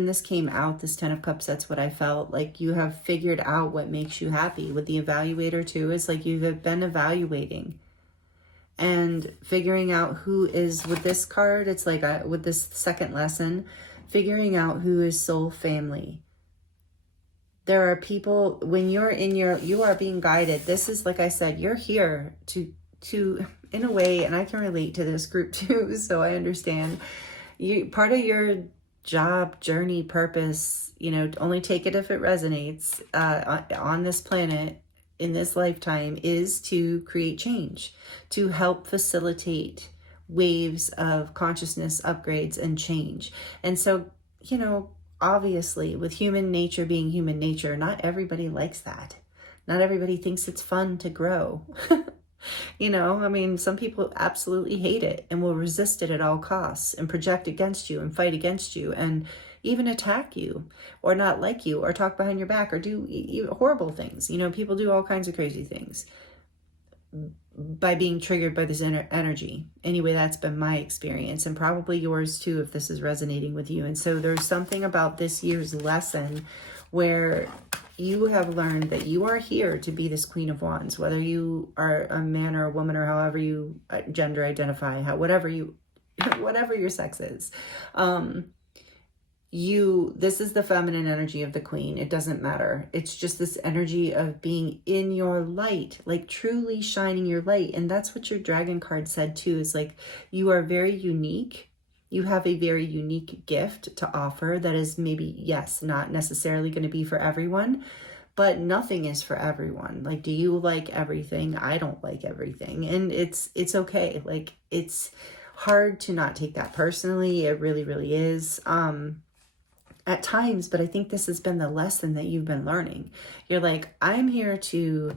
this came out, this 10 of Cups, that's what I felt like. You have figured out what makes you happy. With the evaluator too, it's like you have been evaluating and figuring out who is, with this card, it's like with this second lesson, figuring out who is soul family. There are people, when you are being guided. This is, like I said, you're here to, in a way, and I can relate to this group too, so I understand. Part of your job, journey, purpose, only take it if it resonates, on this planet, in this lifetime, is to create change, to help facilitate waves of consciousness upgrades and change. And so, obviously, with human nature being human nature, not everybody likes that. Not everybody thinks it's fun to grow. You know, I mean, some people absolutely hate it and will resist it at all costs and project against you and fight against you and even attack you or not like you or talk behind your back or do horrible things. You know, people do all kinds of crazy things by being triggered by this energy. Anyway, that's been my experience, and probably yours too if this is resonating with you. And so there's something about this year's lesson where you have learned that you are here to be this Queen of Wands, whether you are a man or a woman or however you gender identify, whatever your sex is. This is the feminine energy of the Queen. It doesn't matter. It's just this energy of being in your light, like truly shining your light. And that's what your dragon card said too, is like, you are very unique. You have a very unique gift to offer that is maybe, yes, not necessarily going to be for everyone, but nothing is for everyone. Like, do you like everything? I don't like everything. And it's okay. Like, it's hard to not take that personally. It really, really is. At times, but I think this has been the lesson that you've been learning. You're like, I'm here to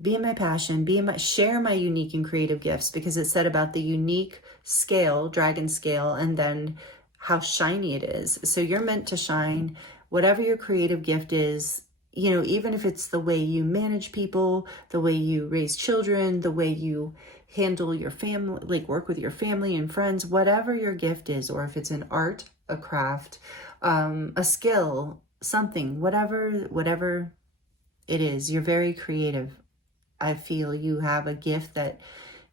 be in my passion, share my unique and creative gifts, because it said about the unique scale, dragon scale, and then how shiny it is. So you're meant to shine whatever your creative gift is, you know, even if it's the way you manage people, the way you raise children, the way you handle your family, like work with your family and friends, whatever your gift is, or if it's an art, a craft, a skill, something, whatever it is, you're very creative. I feel you have a gift that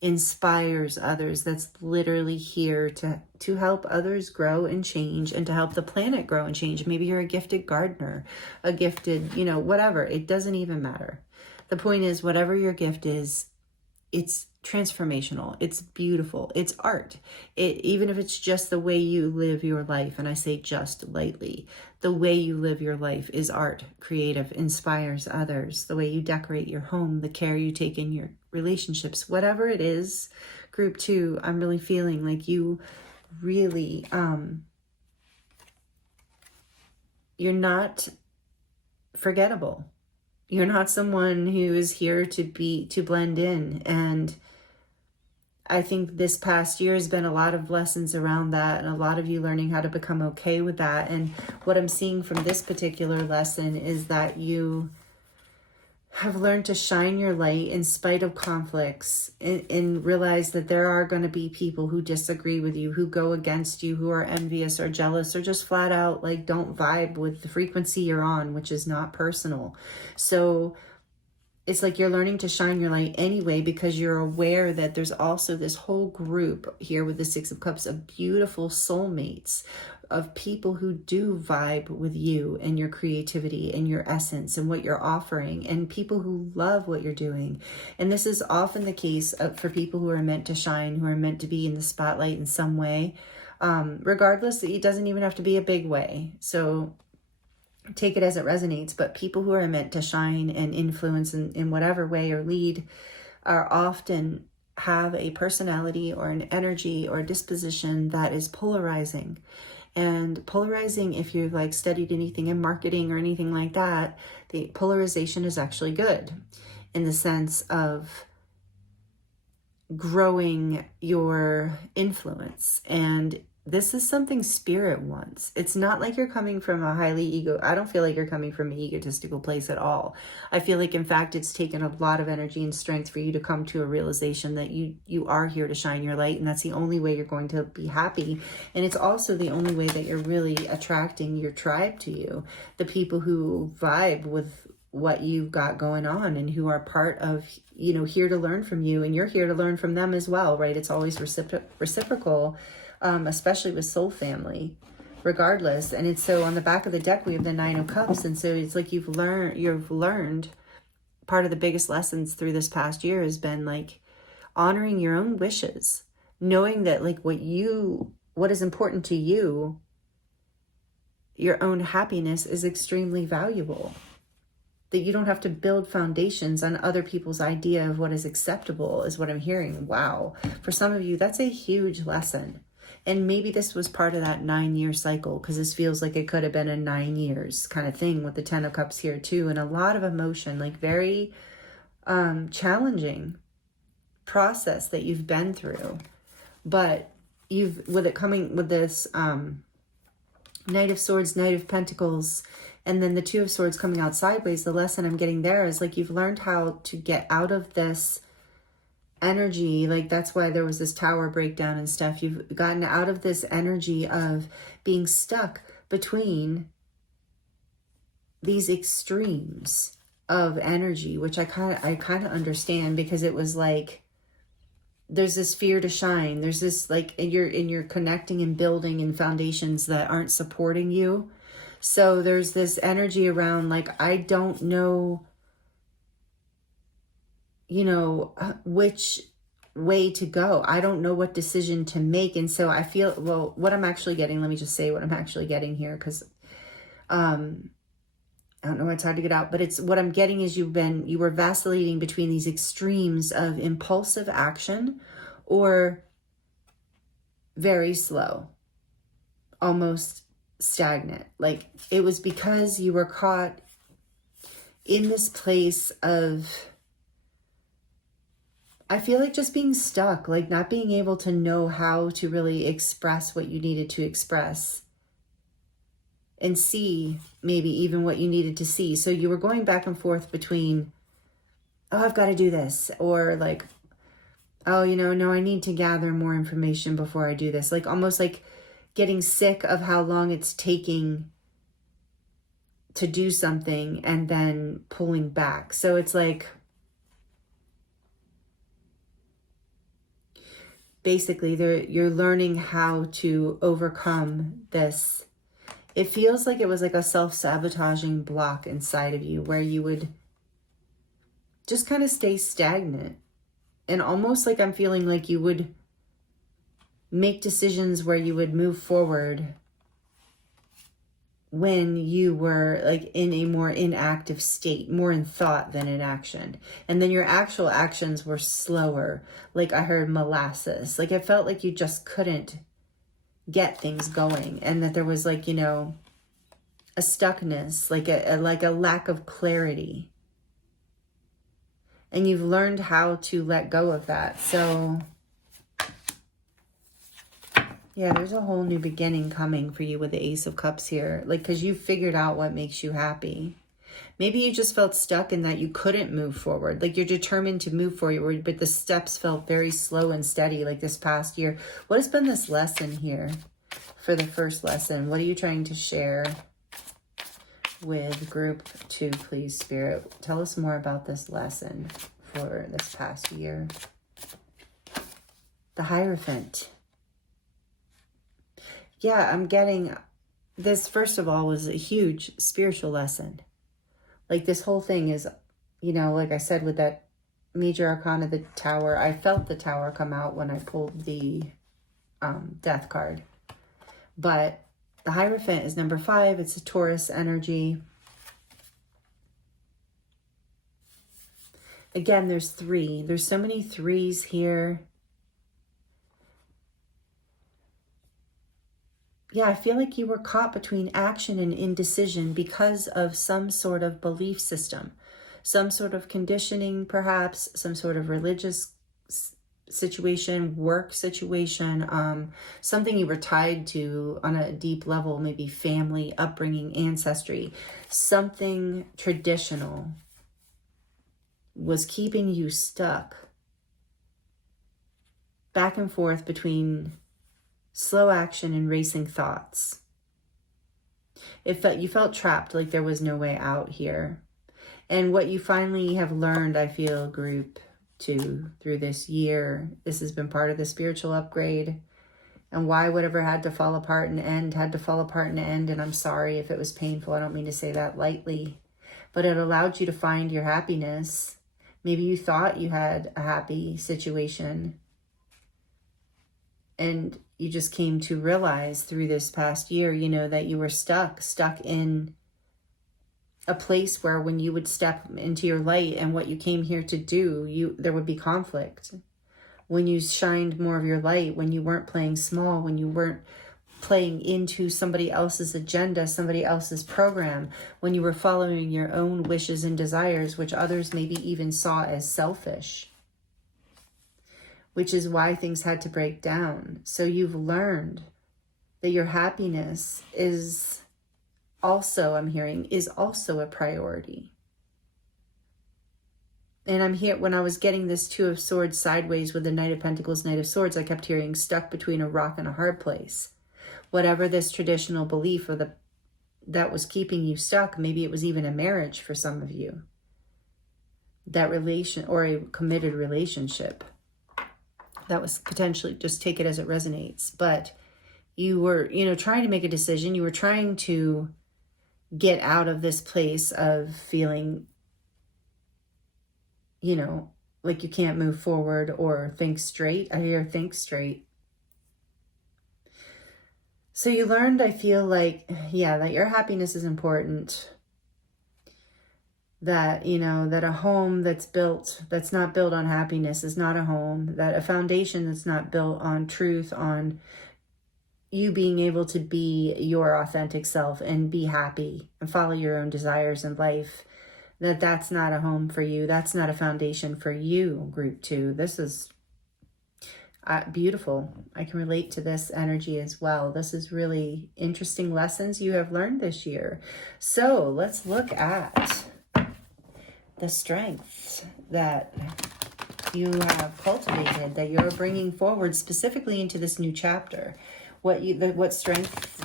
inspires others, that's literally here to help others grow and change and to help the planet grow and change. Maybe you're a gifted gardener, a gifted, you know, whatever. It doesn't even matter. The point is, whatever your gift is, it's transformational. It's beautiful. It's art. Even if it's just the way you live your life, and I say just lightly, the way you live your life is art, creative, inspires others. The way you decorate your home, the care you take in your relationships, whatever it is. Group 2, I'm really feeling like you really, you're not forgettable. You're not someone who is here to blend in. And I think this past year has been a lot of lessons around that, and a lot of you learning how to become okay with that. And what I'm seeing from this particular lesson is that you have learned to shine your light in spite of conflicts, and realize that there are going to be people who disagree with you, who go against you, who are envious or jealous, or just flat out like don't vibe with the frequency you're on, which is not personal. So it's like you're learning to shine your light anyway, because you're aware that there's also this whole group here with the 6 of Cups of beautiful soulmates, of people who do vibe with you and your creativity and your essence and what you're offering, and people who love what you're doing. And this is often the case for people who are meant to shine, who are meant to be in the spotlight in some way. Regardless, it doesn't even have to be a big way. So take it as it resonates, but people who are meant to shine and influence in whatever way or lead are often have a personality or an energy or a disposition that is polarizing. And polarizing, if you've like studied anything in marketing or anything like that, the polarization is actually good in the sense of growing your influence. And this is something spirit wants. It's not like you're coming from a I don't feel like you're coming from an egotistical place at all. I feel like, in fact, it's taken a lot of energy and strength for you to come to a realization that you are here to shine your light, and that's the only way you're going to be happy. And it's also the only way that you're really attracting your tribe to you, the people who vibe with what you've got going on and who are part of, you know, here to learn from you, and you're here to learn from them as well, right? It's always reciprocal. Especially with soul family, regardless. And it's so on the back of the deck, we have the 9 of Cups. And so it's like you've learned part of the biggest lessons through this past year has been like honoring your own wishes, knowing that like what is important to you, your own happiness is extremely valuable, that you don't have to build foundations on other people's idea of what is acceptable, is what I'm hearing. Wow. For some of you, that's a huge lesson. And maybe this was part of that 9-year cycle, because this feels like it could have been a 9 years kind of thing with the 10 of Cups here too. And a lot of emotion, like very challenging process that you've been through. But with it coming with this Knight of Swords, Knight of Pentacles, and then the Two of Swords coming out sideways, the lesson I'm getting there is like you've learned how to get out of this energy. Like that's why there was this tower breakdown and stuff. You've gotten out of this energy of being stuck between these extremes of energy, which I kind of understand, because it was like there's this fear to shine. There's this like you're connecting and building in foundations that aren't supporting you. So there's this energy around like, I don't know, you know, which way to go. I don't know what decision to make. And so I feel, well, what I'm actually getting, let me just say what I'm actually getting here, because I don't know, it's hard to get out, but it's what I'm getting is you were vacillating between these extremes of impulsive action or very slow, almost stagnant. Like it was because you were caught in this place of, I feel like just being stuck, like not being able to know how to really express what you needed to express and see maybe even what you needed to see. So you were going back and forth between, oh, I've got to do this, or like, oh, you know, no, I need to gather more information before I do this. Like almost like getting sick of how long it's taking to do something and then pulling back. So it's like, basically you're learning how to overcome this. It feels like it was like a self-sabotaging block inside of you where you would just kind of stay stagnant. And almost like I'm feeling like you would make decisions where you would move forward when you were like in a more inactive state, more in thought than in action. And then your actual actions were slower. Like I heard molasses. Like it felt like you just couldn't get things going, and that there was like, you know, a stuckness, like a lack of clarity. And you've learned how to let go of that. So yeah, there's a whole new beginning coming for you with the Ace of Cups here. Like, because you figured out what makes you happy. Maybe you just felt stuck in that you couldn't move forward. Like you're determined to move forward, but the steps felt very slow and steady like this past year. What has been this lesson here for the first lesson? What are you trying to share with group 2, please, Spirit? Tell us more about this lesson for this past year. The Hierophant. Yeah, I'm getting this, first of all, was a huge spiritual lesson. Like this whole thing is, you know, like I said, with that major arcana, the Tower, I felt the Tower come out when I pulled the Death card. But the Hierophant is number 5. It's a Taurus energy. Again, there's 3. There's so many 3s here. Yeah, I feel like you were caught between action and indecision because of some sort of belief system, some sort of conditioning, perhaps some sort of religious situation, work situation, something you were tied to on a deep level, maybe family, upbringing, ancestry, something traditional was keeping you stuck back and forth between slow action and racing thoughts. You felt trapped, like there was no way out here. And what you finally have learned, I feel, group 2, through this year, this has been part of the spiritual upgrade. And why whatever had to fall apart and end had to fall apart and end. And I'm sorry if it was painful. I don't mean to say that lightly. But it allowed you to find your happiness. Maybe you thought you had a happy situation, and you just came to realize through this past year, you know, that you were stuck in a place where when you would step into your light and what you came here to do, there would be conflict. when you shined more of your light, when you weren't playing small, when you weren't playing into somebody else's agenda, somebody else's program, when you were following your own wishes and desires, which others maybe even saw as selfish, which is why things had to break down. So you've learned that your happiness is also, I'm hearing, is also a priority. And I'm here, when I was getting this Two of Swords sideways with the Knight of Pentacles, Knight of Swords, I kept hearing stuck between a rock and a hard place. Whatever this traditional belief or that was keeping you stuck, maybe it was even a marriage for some of you. That relation, or a committed relationship. That was potentially, just take it as it resonates. But you were, trying to make a decision. You were trying to get out of this place of feeling, like you can't move forward or think straight. I hear think straight. So you learned, I feel like, that your happiness is important. That, that a home that's not built on happiness is not a home. That a foundation that's not built on truth, on you being able to be your authentic self and be happy and follow your own desires in life, that's not a home for you. That's not a foundation for you, Group 2. This is beautiful. I can relate to this energy as well. This is really interesting lessons you have learned this year. So let's look at the strengths that you have cultivated, that you're bringing forward specifically into this new chapter. What strengths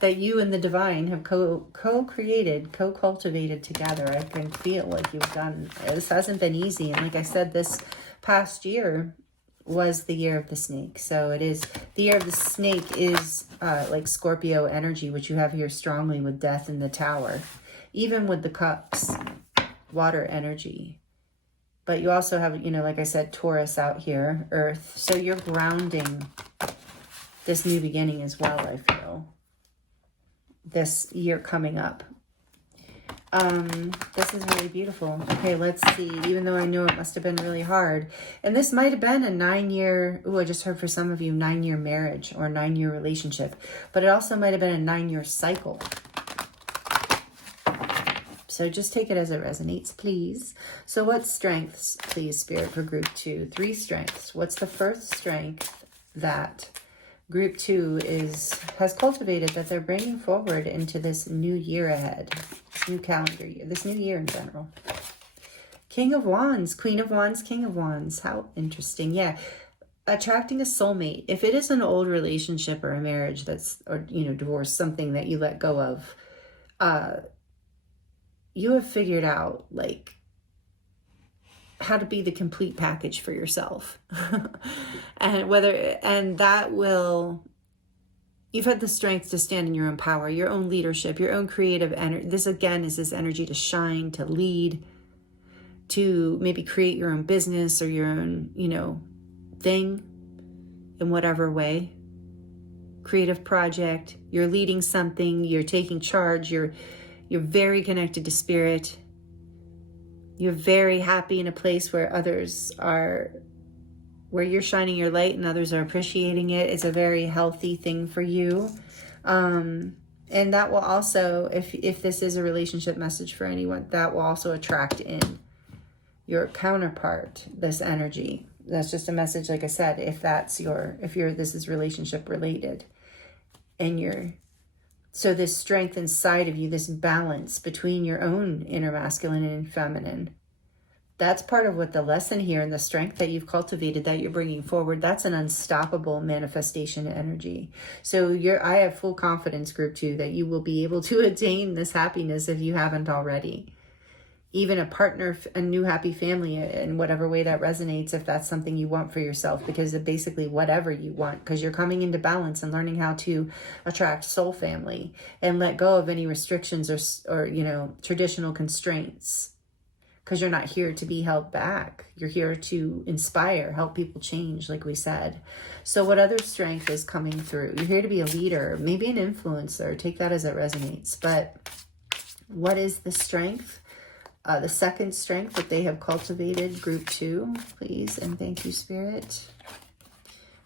that you and the divine have co-created, co-cultivated together. I can feel like you've done. This hasn't been easy. And like I said, this past year was the year of the snake. So it is, the year of the snake is like Scorpio energy, which you have here strongly with death in the tower. Even with the cups, water energy. But you also have, like I said, Taurus out here, earth. So you're grounding this new beginning as well, I feel. This year coming up. This is really beautiful. Okay, let's see. Even though I know it must have been really hard. And this might have been a 9-year, I just heard for some of you, 9-year marriage or 9-year relationship. But it also might have been a 9-year cycle. So just take it as it resonates, please. So what strengths, please, Spirit, for Group 2? 3 strengths. What's the first strength that Group 2 has cultivated, that they're bringing forward into this new year ahead, this new calendar year, this new year in general? King of Wands, Queen of Wands, King of Wands. How interesting. Yeah. Attracting a soulmate. If it is an old relationship or a marriage or divorce, something that you let go of, you have figured out how to be the complete package for yourself. and that will, you've had the strength to stand in your own power, your own leadership, your own creative energy. This again is this energy to shine, to lead, to maybe create your own business or your own, thing in whatever way. Creative project, you're leading something, you're taking charge, you're very connected to spirit. You're very happy in a place where where you're shining your light and others are appreciating it. It's a very healthy thing for you. And that will also, if this is a relationship message for anyone, that will also attract in your counterpart, this energy. That's just a message, like I said, if this is relationship related and so this strength inside of you, this balance between your own inner masculine and feminine, that's part of what the lesson here, and the strength that you've cultivated, that you're bringing forward, that's an unstoppable manifestation energy. So I have full confidence, Group 2, that you will be able to attain this happiness if you haven't already. Even a partner, a new happy family, in whatever way that resonates, if that's something you want for yourself, because of basically whatever you want, because you're coming into balance and learning how to attract soul family and let go of any restrictions or traditional constraints, because you're not here to be held back. You're here to inspire, help people change, like we said. So what other strength is coming through? You're here to be a leader, maybe an influencer. Take that as it resonates. But what is the strength The second strength that they have cultivated, group 2, please, and thank you, Spirit.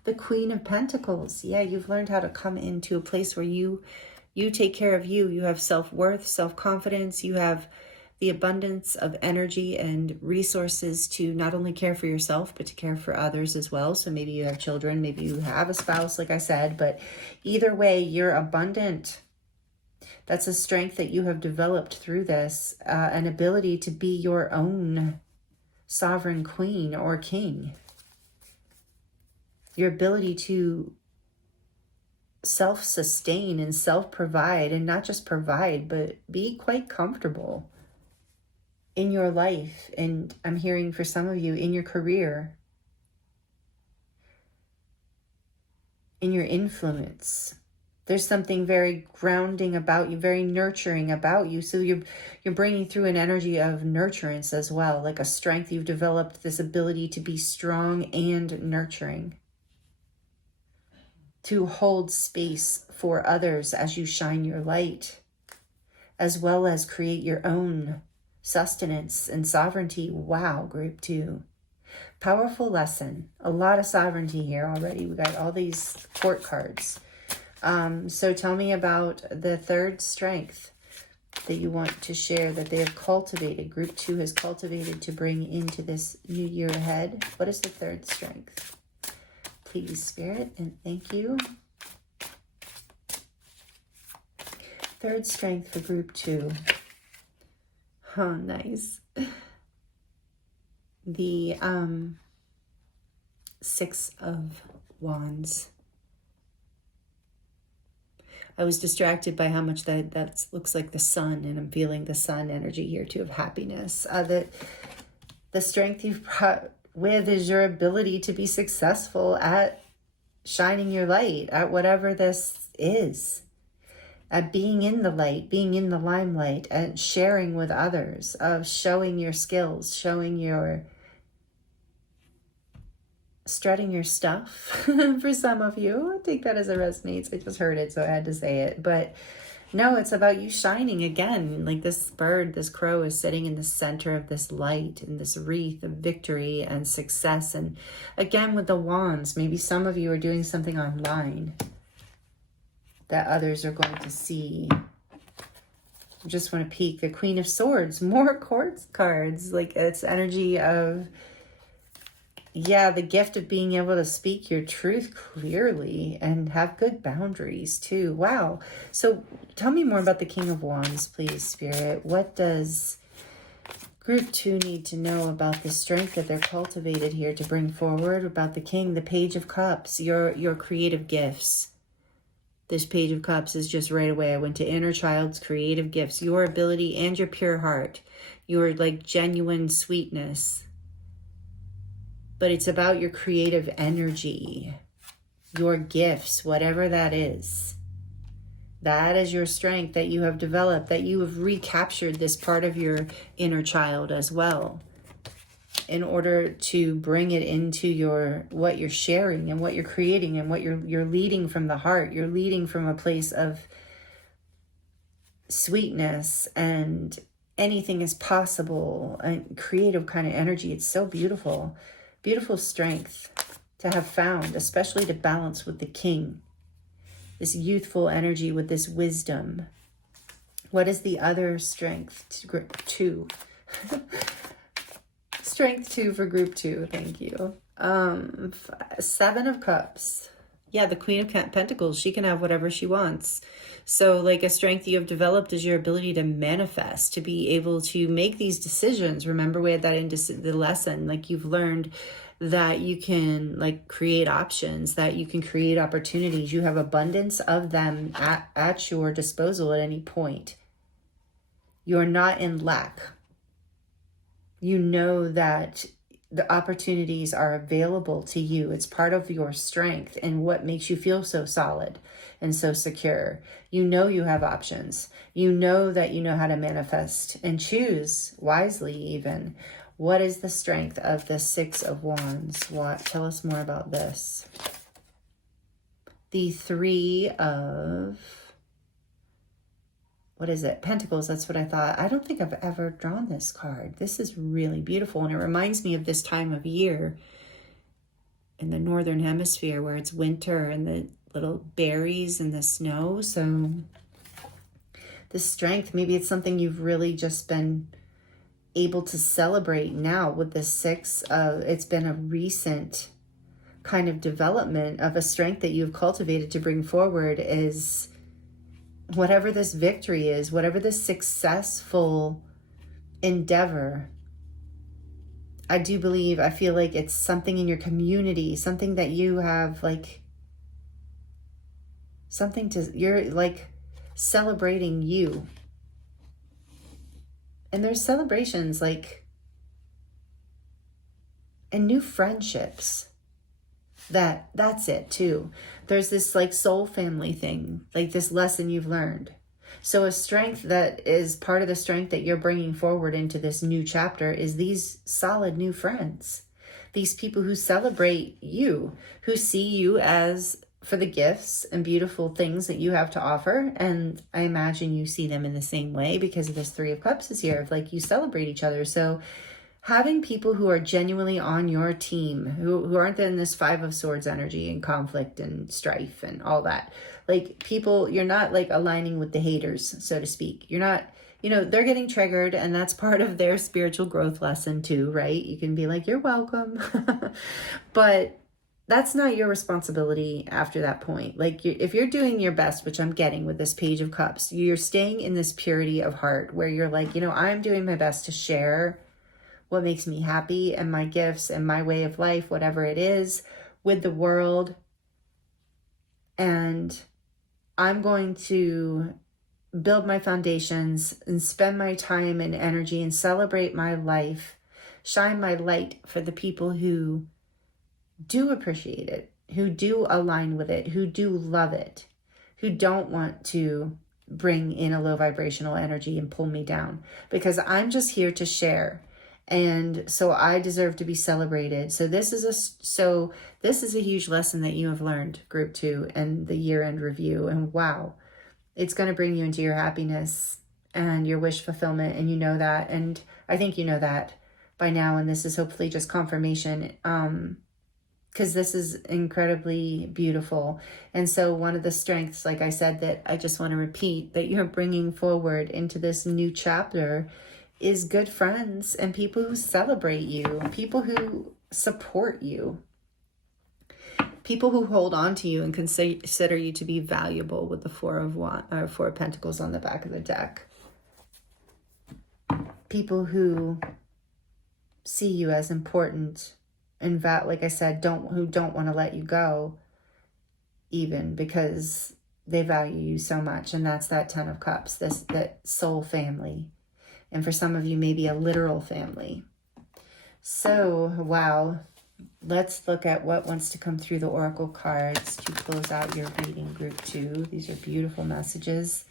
The Queen of Pentacles. Yeah, you've learned how to come into a place where you take care of you. You have self-worth, self-confidence. You have the abundance of energy and resources to not only care for yourself, but to care for others as well. So maybe you have children, maybe you have a spouse, like I said, but either way, you're abundant. That's a strength that you have developed through this, an ability to be your own sovereign queen or king. Your ability to self-sustain and self-provide, and not just provide, but be quite comfortable in your life. And I'm hearing for some of you, in your career, in your influence. There's something very grounding about you, very nurturing about you. So you're bringing through an energy of nurturance as well, like a strength. You've developed this ability to be strong and nurturing, to hold space for others as you shine your light, as well as create your own sustenance and sovereignty. Wow, group 2. Powerful lesson. A lot of sovereignty here already. We got all these court cards. So tell me about the third strength that you want to share, that they have cultivated, group 2 has cultivated to bring into this new year ahead. What is the third strength? Please, Spirit, and thank you. Third strength for group 2. Oh, nice. The 6 of Wands. I was distracted by how much that looks like the sun, and I'm feeling the sun energy here too, of happiness. The strength you've brought with is your ability to be successful at shining your light, at whatever this is, at being in the light, being in the limelight, and sharing with others, of showing your skills, strutting your stuff. For some of you, I take that as it resonates. I just heard it, so I had to say it. But no, it's about you shining again. Like this bird, this crow is sitting in the center of this light, in this wreath of victory and success. And again, with the wands, maybe some of you are doing something online that others are going to see. I just want to peek. The Queen of Swords, more quartz cards. Like it's energy of, yeah, the gift of being able to speak your truth clearly and have good boundaries too. Wow. So tell me more about the King of Wands, please, Spirit. What does group 2 need to know about the strength that they're cultivated here to bring forward? About the King, the Page of Cups, your creative gifts. This Page of Cups is just right away. I went to inner child's creative gifts, your ability and your pure heart, your like genuine sweetness. But it's about your creative energy, your gifts, whatever that is. That is your strength that you have developed, that you have recaptured this part of your inner child as well, in order to bring it into what you're sharing and what you're creating and what you're leading from the heart. You're leading from a place of sweetness and anything is possible, and creative kind of energy. It's so beautiful. Beautiful strength to have found, especially to balance with the King. This youthful energy with this wisdom. What is the other strength? Group 2. Strength 2 for group 2. Thank you. 7 of Cups. Yeah, the Queen of Pentacles. She can have whatever she wants. So like a strength you have developed is your ability to manifest, to be able to make these decisions. Remember, we had that in the lesson. Like you've learned that you can like create options, that you can create opportunities. You have abundance of them at your disposal at any point. You're not in lack. You know that the opportunities are available to you. It's part of your strength and what makes you feel so solid and so secure. You know you have options. You know that you know how to manifest and choose wisely even. What is the strength of the 6 of Wands? Tell us more about this. The 3 of what is it? Pentacles, that's what I thought. I don't think I've ever drawn this card. This is really beautiful, and it reminds me of this time of year in the northern hemisphere where it's winter and the little berries and the snow. So the strength, maybe it's something you've really just been able to celebrate now with the six of, it's been a recent kind of development of a strength that you've cultivated to bring forward, is whatever this victory is, whatever this successful endeavor. I do believe, I feel like it's something in your community, something that you have, like, something to, you're like celebrating you. And there's celebrations, like, and new friendships. That's it too. There's this like soul family thing, like this lesson you've learned. So a strength that is part of the strength that you're bringing forward into this new chapter is these solid new friends. These people who celebrate you, who see you as for the gifts and beautiful things that you have to offer. And I imagine you see them in the same way, because of this Three of Cups is here, of like you celebrate each other. So having people who are genuinely on your team, who aren't in this Five of Swords energy and conflict and strife and all that. Like people, you're not like aligning with the haters, so to speak. You're not, you know, they're getting triggered, and that's part of their spiritual growth lesson too, right? You can be like, you're welcome. But that's not your responsibility after that point. Like if you're doing your best, which I'm getting with this Page of Cups, you're staying in this purity of heart where you're like, you know, I'm doing my best to share what makes me happy and my gifts and my way of life, whatever it is, with the world. And I'm going to build my foundations and spend my time and energy and celebrate my life, shine my light for the people who do appreciate it, who do align with it, who do love it, who don't want to bring in a low vibrational energy and pull me down, because I'm just here to share. And so I deserve to be celebrated. So this is a huge lesson that you have learned, Group 2, and the year-end review. And wow, it's going to bring you into your happiness and your wish fulfillment. And you know that. And I think you know that by now. And this is hopefully just confirmation, because this is incredibly beautiful. And so one of the strengths, like I said, that I just want to repeat, that you're bringing forward into this new chapter is good friends and people who celebrate you, people who support you, people who hold on to you and consider you to be valuable, with the Four of Pentacles on the back of the deck. People who see you as important and like I said, who don't want to let you go, even because they value you so much. And that's that Ten of Cups, that soul family. And for some of you, maybe a literal family. So, wow. Let's look at what wants to come through the Oracle cards to close out your reading, Group 2. These are beautiful messages.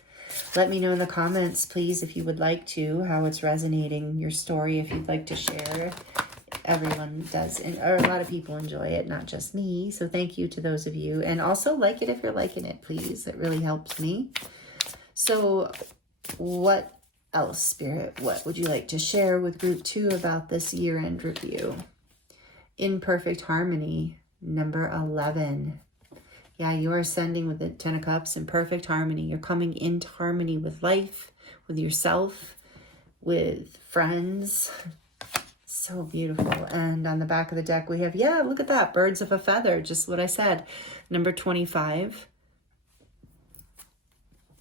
Let me know in the comments, please, if you would like to, how it's resonating, your story, if you'd like to share. Everyone does, or a lot of people enjoy it, not just me. So thank you to those of you. And also like it if you're liking it, please. It really helps me. So what else, Spirit? What would you like to share with Group 2 about this year-end review? In perfect harmony, number 11. Yeah, you are ascending with the Ten of Cups in perfect harmony. You're coming into harmony with life, with yourself, with friends. So beautiful. And on the back of the deck, we have, yeah, look at that. Birds of a feather, just what I said. Number 25.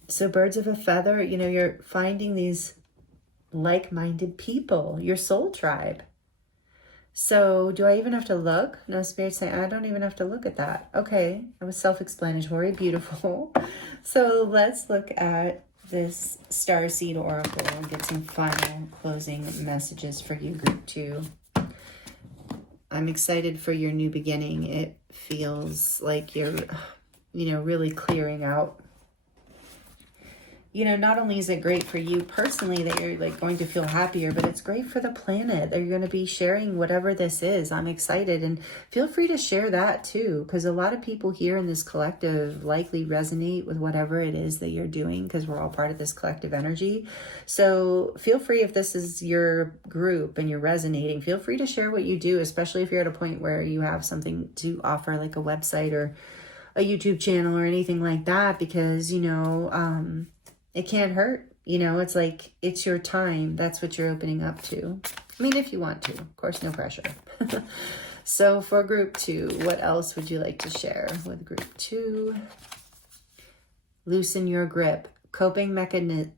So birds of a feather, you know, you're finding these like-minded people, your soul tribe. So do I even have to look? No, Spirit's saying I don't even have to look at that. Okay, that was self-explanatory, beautiful. So let's look at this Starseed Oracle and get some final closing messages for you, Group 2. I'm excited for your new beginning. It feels like you're, you know, really clearing out not only is it great for you personally that you're like going to feel happier, but it's great for the planet that you're going to be sharing whatever this is. I'm excited, and feel free to share that too, because a lot of people here in this collective likely resonate with whatever it is that you're doing, because we're all part of this collective energy. So feel free, if this is your group and you're resonating, feel free to share what you do, especially if you're at a point where you have something to offer, like a website or a YouTube channel or anything like that, because, it can't hurt. It's like, it's your time. That's what you're opening up to. I mean, if you want to, of course, no pressure. So for group 2, what else would you like to share with group 2? Loosen your grip, coping mechanisms,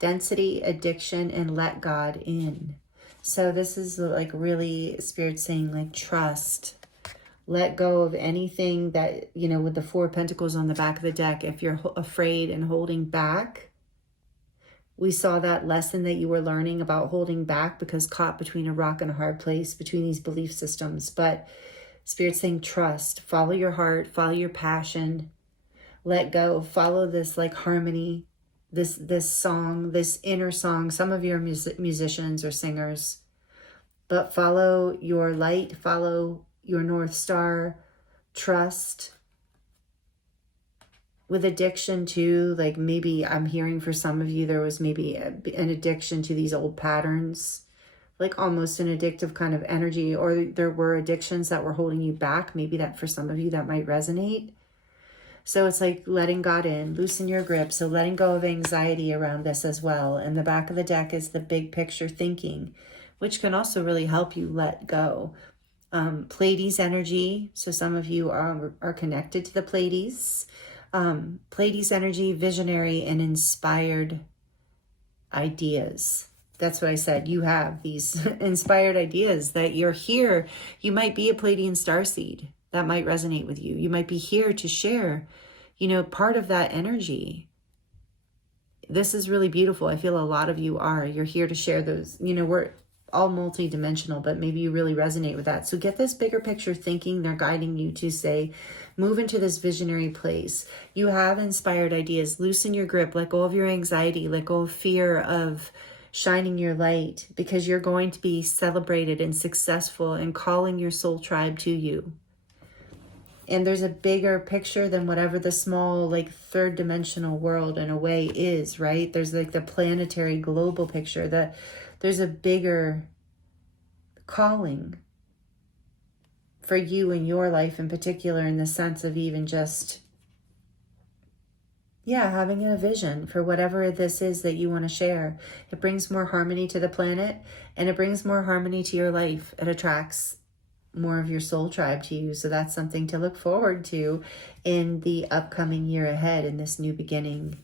density, addiction, and let God in. So this is like really Spirit saying, like, trust. Let go of anything that, with the 4 Pentacles on the back of the deck, if you're afraid and holding back, we saw that lesson that you were learning about holding back because caught between a rock and a hard place, between these belief systems. But Spirit's saying trust, follow your heart, follow your passion, let go, follow this like harmony, this song, this inner song. Some of you are musicians or singers, but follow your light, follow your North Star, trust. With addiction too, like maybe I'm hearing for some of you, there was maybe an addiction to these old patterns, like almost an addictive kind of energy, or there were addictions that were holding you back. Maybe that for some of you that might resonate. So it's like letting God in, loosen your grip. So letting go of anxiety around this as well. And the back of the deck is the big picture thinking, which can also really help you let go. Pleiades energy. So some of you are connected to the Pleiades. Pleiades energy, visionary and inspired ideas. That's what I said. You have these inspired ideas that you're here. You might be a Pleiadian starseed. That might resonate with you. You might be here to share, part of that energy. This is really beautiful. I feel a lot of you are. You're here to share those. We're all multi-dimensional, but maybe you really resonate with that. So get this bigger picture thinking. They're guiding you to say, move into this visionary place. You have inspired ideas. Loosen your grip. Let go of your anxiety. Let go of fear of shining your light, because you're going to be celebrated and successful and calling your soul tribe to you. And there's a bigger picture than whatever the small, like, 3rd dimensional world in a way is, right? There's like the planetary global picture, that there's a bigger calling for you in your life in particular, in the sense of even just, having a vision for whatever this is that you want to share. It brings more harmony to the planet, and it brings more harmony to your life. It attracts more of your soul tribe to you. So that's something to look forward to in the upcoming year ahead, in this new beginning.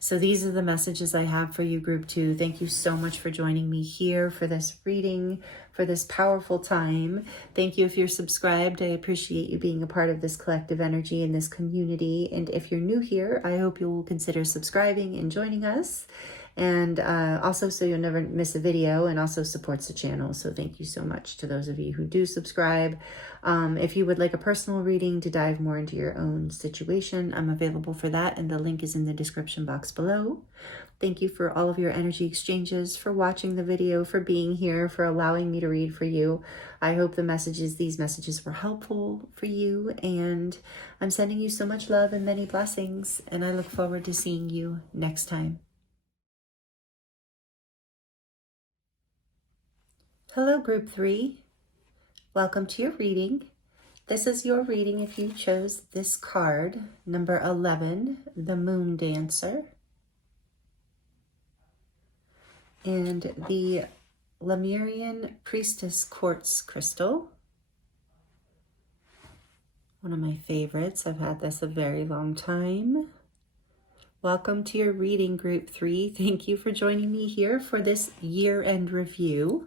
So these are the messages I have for you, group 2. Thank you so much for joining me here for this reading, for this powerful time. Thank you if you're subscribed. I appreciate you being a part of this collective energy and this community. And if you're new here, I hope you will consider subscribing and joining us. And also so you'll never miss a video, and also supports the channel. So thank you so much to those of you who do subscribe. If you would like a personal reading to dive more into your own situation, I'm available for that, and the link is in the description box below. Thank you for all of your energy exchanges, for watching the video, for being here, for allowing me to read for you. I hope these messages were helpful for you, and I'm sending you so much love and many blessings, and I look forward to seeing you next time. Hello, group 3. Welcome to your reading. This is your reading if you chose this card, number 11, the Moon Dancer. And the Lemurian Priestess Quartz crystal. One of my favorites. I've had this a very long time. Welcome to your reading, group 3. Thank you for joining me here for this year-end review.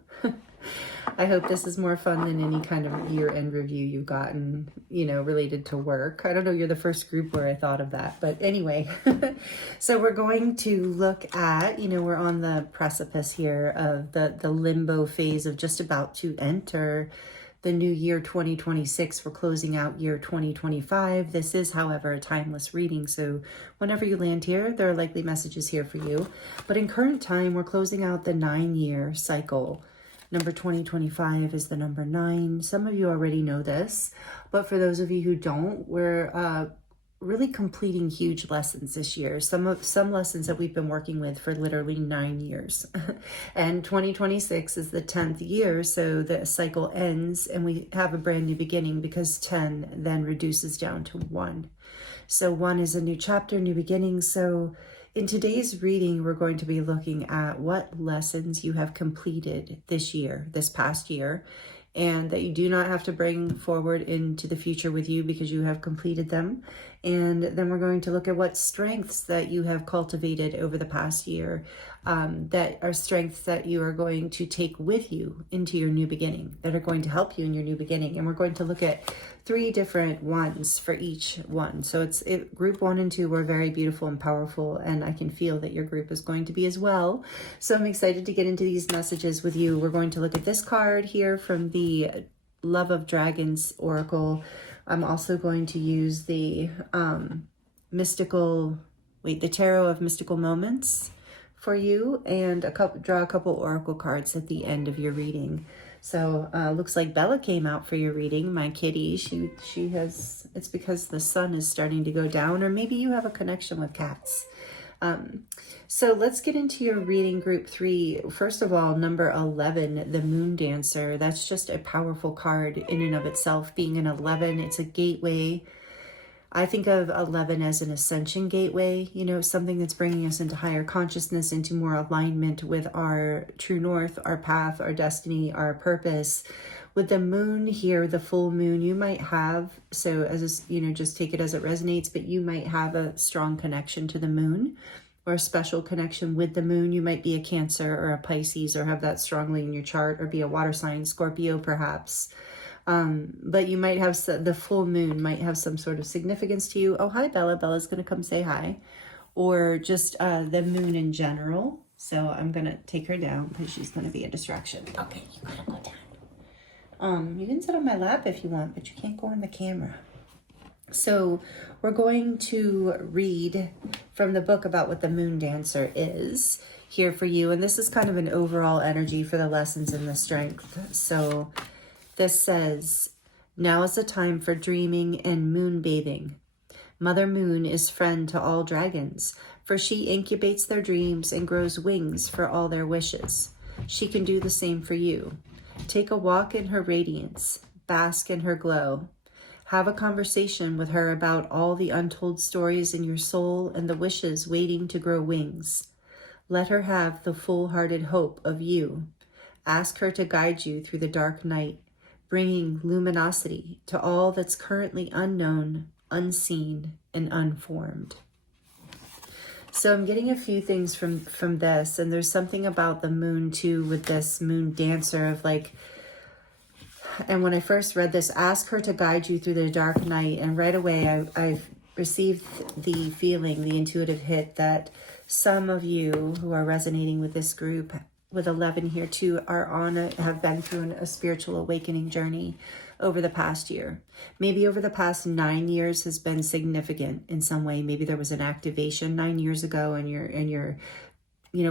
I hope this is more fun than any kind of year-end review you've gotten, related to work. I don't know, you're the first group where I thought of that. But anyway, so we're going to look at, we're on the precipice here of the limbo phase of just about to enter the new year 2026. We're closing out year 2025. This is, however, a timeless reading. So whenever you land here, there are likely messages here for you. But in current time, we're closing out the 9-year cycle. Number 2025 is the number 9. Some of you already know this, but for those of you who don't, we're really completing huge lessons this year. Some lessons that we've been working with for literally 9 years. And 2026 is the 10th year, so the cycle ends and we have a brand new beginning, because 10 then reduces down to 1. So 1 is a new chapter, new beginning. So in today's reading, we're going to be looking at what lessons you have completed this year, this past year, and that you do not have to bring forward into the future with you because you have completed them. And then we're going to look at what strengths that you have cultivated over the past year, that are strengths that you are going to take with you into your new beginning, that are going to help you in your new beginning. And we're going to look at 3 different ones for each one. So group 1 and 2 were very beautiful and powerful, and I can feel that your group is going to be as well. So I'm excited to get into these messages with you. We're going to look at this card here from the Love of Dragons Oracle. I'm also going to use the the Tarot of Mystical Moments for you, and draw a couple oracle cards at the end of your reading. So looks like Bella came out for your reading, my kitty. She has, it's because the sun is starting to go down, or maybe you have a connection with cats. So let's get into your reading, group 3. First of all, number 11, the Moon Dancer. That's just a powerful card in and of itself. Being an 11, it's a gateway. I think of 11 as an ascension gateway, something that's bringing us into higher consciousness, into more alignment with our true north, our path, our destiny, our purpose. With the moon here, the full moon, you might have, so as just take it as it resonates, but you might have a strong connection to the moon, or a special connection with the moon. You might be a Cancer or a Pisces, or have that strongly in your chart, or be a water sign, Scorpio perhaps. But you might have, the full moon might have some sort of significance to you. Oh, hi, Bella. Bella's going to come say hi. Or just the moon in general. So I'm going to take her down because she's going to be a distraction. Okay, you got to go down. You can sit on my lap if you want, but you can't go on the camera. So we're going to read from the book about what the Moon Dancer is here for you. And this is kind of an overall energy for the lessons and the strength. So this says, now is the time for dreaming and moon bathing. Mother Moon is friend to all dragons, for she incubates their dreams and grows wings for all their wishes. She can do the same for you. Take a walk in her radiance, bask in her glow. Have a conversation with her about all the untold stories in your soul and the wishes waiting to grow wings. Let her have the full-hearted hope of you. Ask her to guide you through the dark night, bringing luminosity to all that's currently unknown, unseen, and unformed. So I'm getting a few things from this, and there's something about the moon too with this Moon Dancer of like, and when I first read this, ask her to guide you through the dark night, and right away I've received the feeling, the intuitive hit that some of you who are resonating with this group, with 11 here too, have been through a spiritual awakening journey over the past year. Maybe over the past 9 years has been significant in some way. Maybe there was an activation 9 years ago, and you're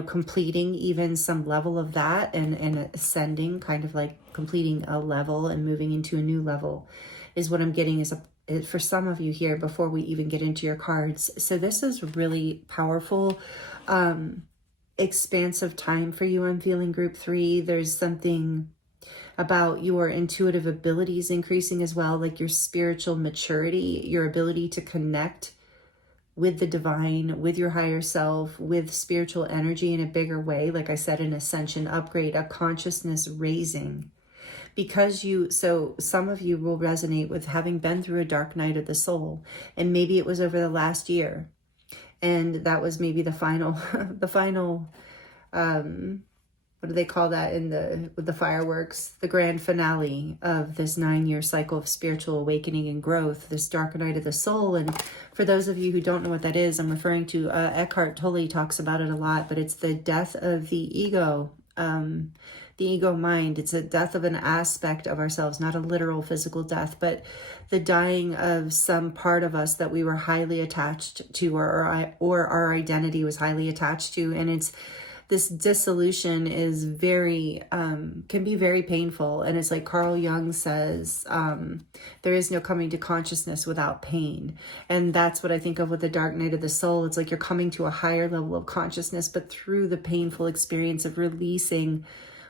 completing even some level of that, and ascending, kind of like completing a level and moving into a new level is what I'm getting is for some of you here before we even get into your cards. So this is really powerful, expansive time for you. I'm feeling group 3. There's something about your intuitive abilities increasing as well, like your spiritual maturity, your ability to connect with the divine, with your higher self, with spiritual energy in a bigger way. Like I said, an ascension, upgrade, a consciousness raising. So some of you will resonate with having been through a dark night of the soul, and maybe it was over the last year. And that was maybe the final, what do they call that with the fireworks? The grand finale of this 9-year cycle of spiritual awakening and growth, this dark night of the soul. And for those of you who don't know what that is, I'm referring to, Eckhart Tolle talks about it a lot, but it's the death of the ego, the ego mind. It's a death of an aspect of ourselves, not a literal physical death, but the dying of some part of us that we were highly attached to, or our identity was highly attached to. And it's this dissolution is very, can be very painful. And it's like Carl Jung says, there is no coming to consciousness without pain. And that's what I think of with the dark night of the soul. It's like you're coming to a higher level of consciousness, but through the painful experience of releasing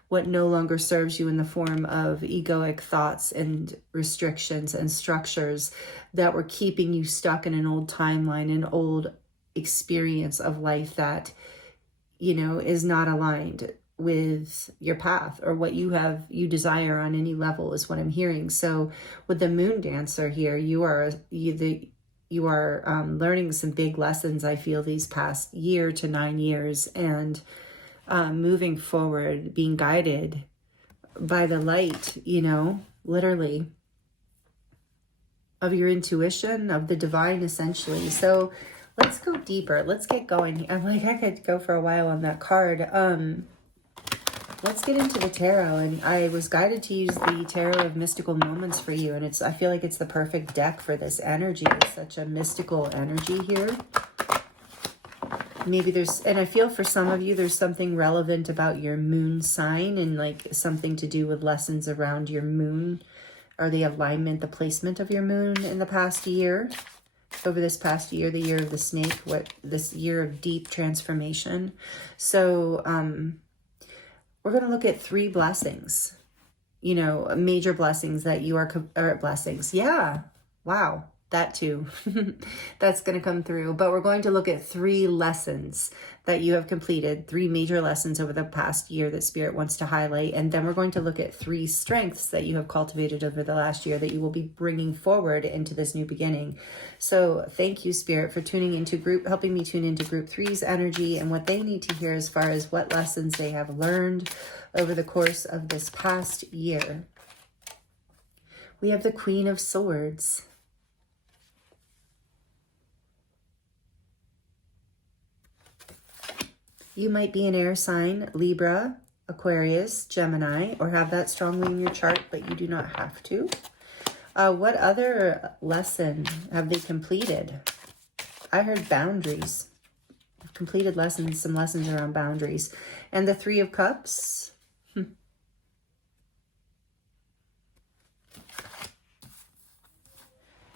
what no longer serves you in the form of egoic thoughts and restrictions and structures that were keeping you stuck in an old timeline, an old experience of life that, you know, is not aligned with your path or what you desire on any level, is what I'm hearing. So with the moon dancer here, you are learning some big lessons, I feel, these past year to 9 years, and moving forward, being guided by the light, you know, literally, of your intuition, of the divine, essentially. So let's go deeper. Let's get going. I'm like, I could go for a while on that card. Let's get into the tarot. And I was guided to use the Tarot of Mystical Moments for you. And I feel like it's the perfect deck for this energy. It's such a mystical energy here. Maybe and I feel for some of you, there's something relevant about your moon sign, and like something to do with lessons around your moon, or the alignment, the placement of your moon in the past year. Over this past year, the year of the snake, this year of deep transformation. So we're going to look at 3 blessings, you know, major blessings that you are, blessings. Yeah. Wow. That too. That's going to come through. But we're going to look at 3 lessons that you have completed, 3 major lessons over the past year that Spirit wants to highlight. And then we're going to look at 3 strengths that you have cultivated over the last year that you will be bringing forward into this new beginning. So thank you, Spirit, for helping me tune into group 3's energy and what they need to hear as far as what lessons they have learned over the course of this past year. We have the Queen of Swords. You might be an air sign, Libra, Aquarius, Gemini, or have that strongly in your chart, but you do not have to. What other lesson have they completed? I heard boundaries. Completed lessons, some lessons around boundaries. And the 3 of Cups.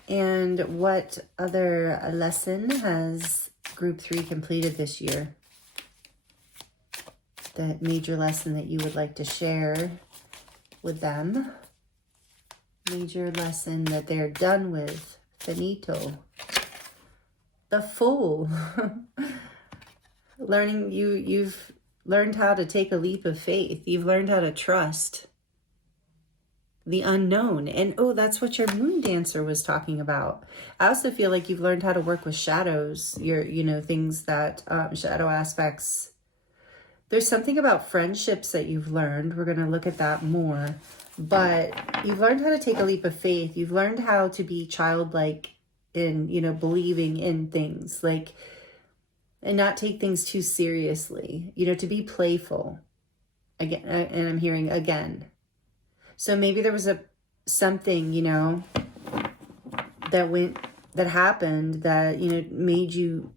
And what other lesson has group 3 completed this year? The major lesson that you would like to share with them. Major lesson that they're done with. Finito. The Fool. You've learned how to take a leap of faith. You've learned how to trust the unknown. And that's what your moon dancer was talking about. I also feel like you've learned how to work with shadows. Things that, shadow aspects. There's something about friendships that you've learned. We're going to look at that more. But you've learned how to take a leap of faith. You've learned how to be childlike in, believing in things, and not take things too seriously, to be playful. Again, and I'm hearing again. So maybe there was something, that happened that, made you,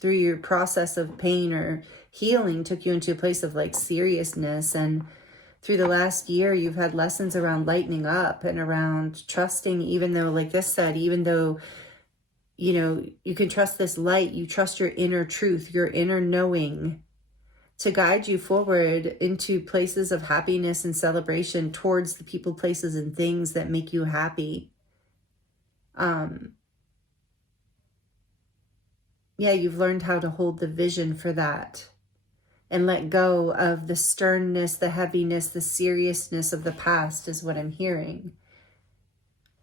through your process of pain or healing, took you into a place of seriousness. And through the last year, you've had lessons around lightening up and around trusting, even though, like this said, even though, you can trust this light, you trust your inner truth, your inner knowing to guide you forward into places of happiness and celebration towards the people, places, and things that make you happy. You've learned how to hold the vision for that and let go of the sternness, the heaviness, the seriousness of the past is what I'm hearing.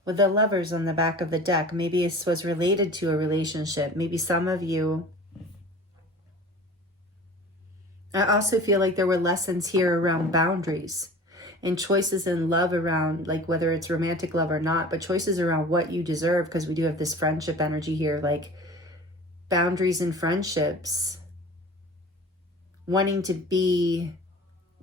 With the Lovers on the back of the deck, maybe this was related to a relationship. Maybe some of you, I also feel like there were lessons here around boundaries and choices in love around, whether it's romantic love or not, but choices around what you deserve, because we do have this friendship energy here, boundaries in friendships, wanting to be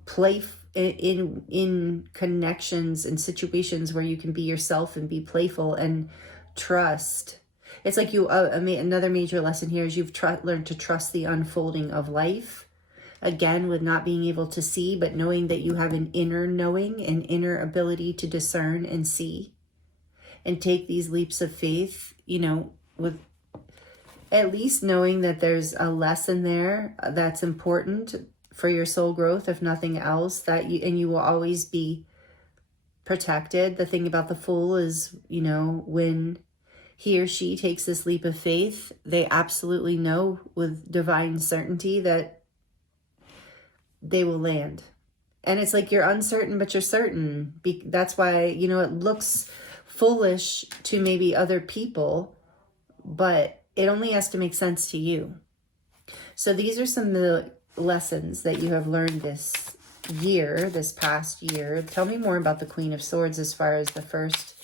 play in connections and situations where you can be yourself and be playful and trust. It's like you another major lesson here is you've learned to trust the unfolding of life, again with not being able to see, but knowing that you have an inner knowing, an inner ability to discern and see and take these leaps of faith, you know, with at least knowing that there's a lesson there that's important for your soul growth, if nothing else, that you will always be protected. The thing about the Fool is, you know, when he or she takes this leap of faith, they absolutely know with divine certainty that they will land. And it's like you're uncertain, but you're certain. That's why, you know, it looks foolish to maybe other people, but it only has to make sense to you. So these are some of the lessons that you have learned this year, this past year. Tell me more about the Queen of Swords as far as the first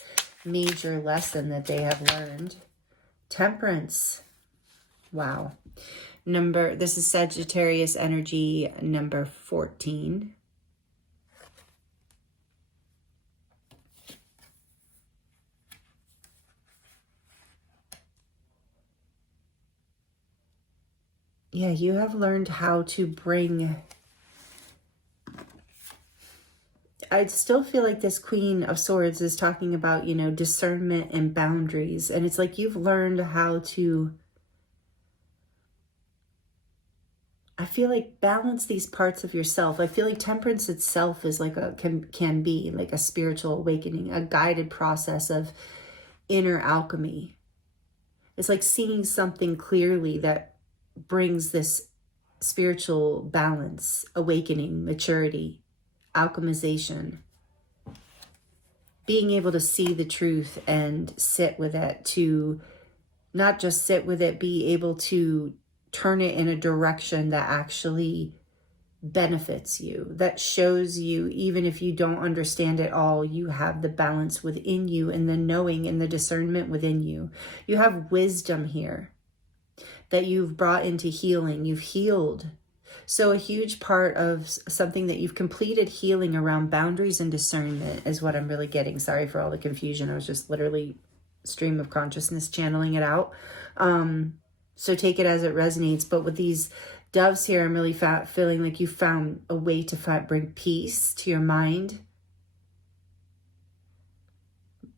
major lesson that they have learned. Temperance. Wow. This is Sagittarius energy number 14. Yeah, you have learned how to bring... I still feel like this Queen of Swords is talking about, you know, discernment and boundaries. And it's like you've learned how to, I feel like, balance these parts of yourself. I feel like temperance itself is like can be like a spiritual awakening, a guided process of inner alchemy. It's like seeing something clearly that brings this spiritual balance, awakening, maturity, alchemization, being able to see the truth and sit with it, to not just sit with it, be able to turn it in a direction that actually benefits you, that shows you, even if you don't understand it all, you have the balance within you and the knowing and the discernment within you. You have wisdom here that you've brought into healing. You've healed. So a huge part of something that you've completed healing around boundaries and discernment is what I'm really getting. Sorry for all the confusion. I was just literally stream of consciousness channeling it out. So take it as it resonates. But with these doves here, I'm really feeling like you found a way to bring peace to your mind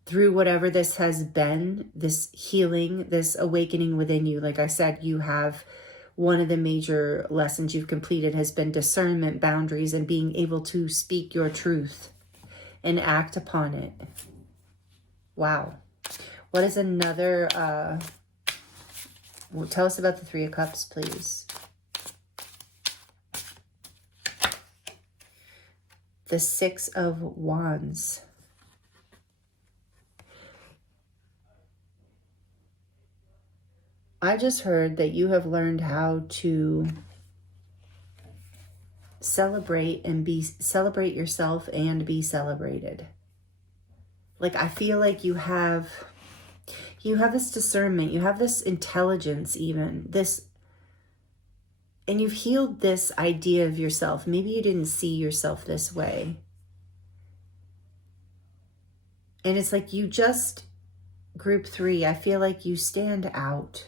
through whatever this has been, this healing, this awakening within you. Like I said, you have one of the major lessons you've completed has been discernment, boundaries, and being able to speak your truth and act upon it. Wow. What is another, well, tell us about the Three of Cups, please. The Six of Wands. I just heard that you have learned how to celebrate yourself and be celebrated. Like, I feel like you have this discernment, you have this intelligence, even this, and you've healed this idea of yourself. Maybe you didn't see yourself this way. And it's like you just, group 3, I feel like you stand out.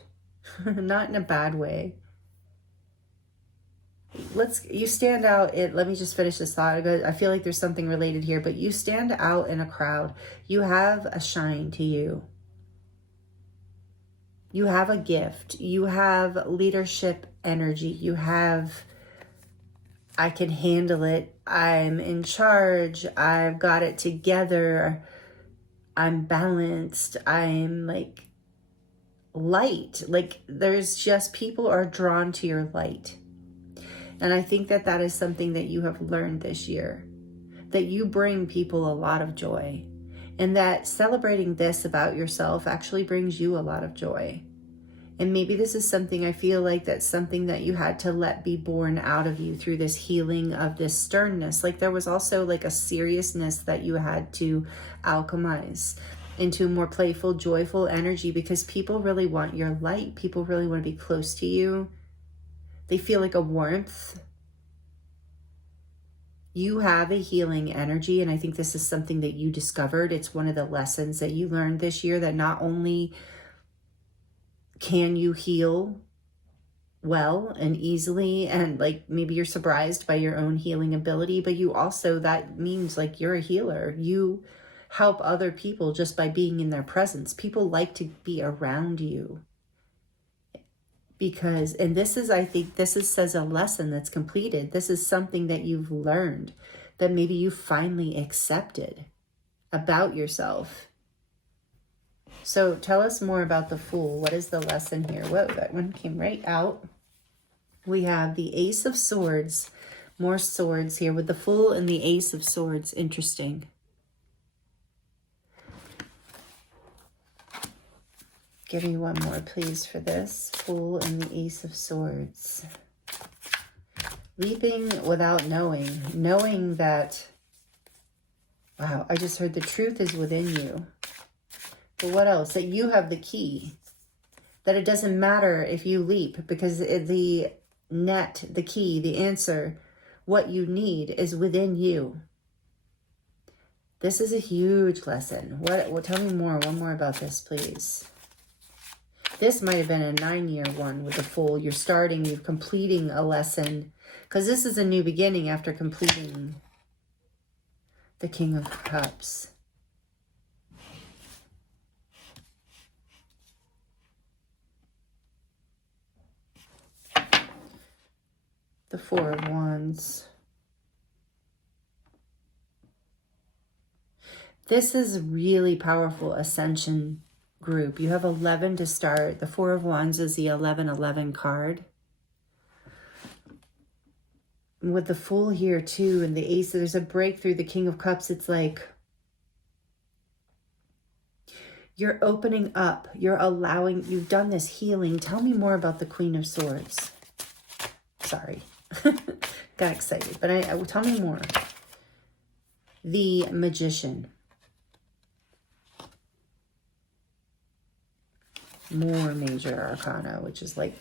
Not in a bad way. You stand out. Let me just finish this thought. I feel like there's something related here, but you stand out in a crowd. You have a shine to you. You have a gift. You have leadership energy. You have, I can handle it. I'm in charge. I've got it together. I'm balanced. I'm like light. Like, there's just, people are drawn to your light. And I think that that is something that you have learned this year, that you bring people a lot of joy, and that celebrating this about yourself actually brings you a lot of joy. And maybe this is something, I feel like that's something that you had to let be born out of you through this healing of this sternness. Like, there was also like a seriousness that you had to alchemize into a more playful, joyful energy, because people really want your light. People really want to be close to you. They feel like a warmth. You have a healing energy, and I think this is something that you discovered. It's one of the lessons that you learned this year, that not only can you heal well and easily, and like maybe you're surprised by your own healing ability, but you also, that means like you're a healer. You help other people just by being in their presence. People like to be around you. Because, and this is, I think this is, says a lesson that's completed. This is something that you've learned, that maybe you finally accepted about yourself. So tell us more about the Fool. What is the lesson here? Whoa, that one came right out. We have the Ace of Swords, more swords here with the Fool and the Ace of Swords. Interesting. Give me one more, please, for this. Fool and the Ace of Swords. Leaping without knowing. Knowing that, wow, I just heard the truth is within you. But what else? That you have the key. That it doesn't matter if you leap, because the net, the key, the answer, what you need is within you. This is a huge lesson. What? Tell me more. One more about this, please. This might have been a 9-year one with the Fool. You're starting, you're completing a lesson, because this is a new beginning after completing the King of Cups. The Four of Wands. This is really powerful ascension group. You have 11 to start. The Four of Wands is the 11-11 card. With the Fool here too, and the Ace, there's a breakthrough. The King of Cups, it's like you're opening up. You're allowing, you've done this healing. Tell me more about the Queen of Swords. Sorry. Got excited, but tell me more. The Magician. More major arcana, which is like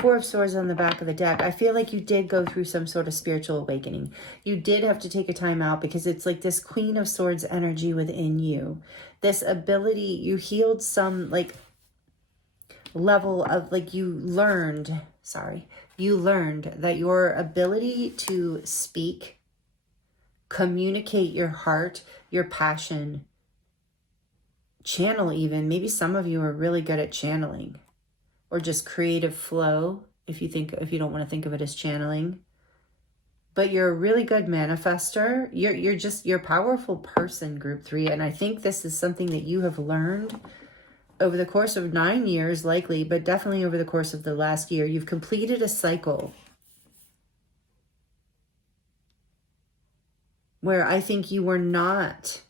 Four of Swords on the back of the deck. I feel like you did go through some sort of spiritual awakening. You did have to take a time out, because it's like this Queen of Swords energy within you. This ability, you healed some like level of like, you learned that your ability to speak, communicate your heart, your passion, channel even. Maybe some of you are really good at channeling, or just creative flow, if you don't want to think of it as channeling. But you're a really good manifester. You're a powerful person, group 3. And I think this is something that you have learned over the course of 9 years, likely, but definitely over the course of the last year. You've completed a cycle where I think you were not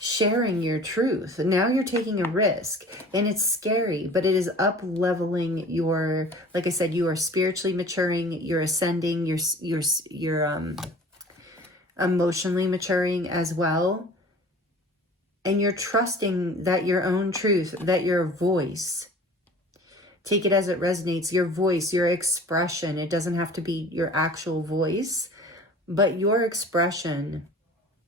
sharing your truth. Now you're taking a risk, and it's scary, but it is up-leveling your, like I said, you are spiritually maturing, you're ascending, you're emotionally maturing as well. And you're trusting that your own truth, that your voice, take it as it resonates, your voice, your expression, it doesn't have to be your actual voice, but your expression,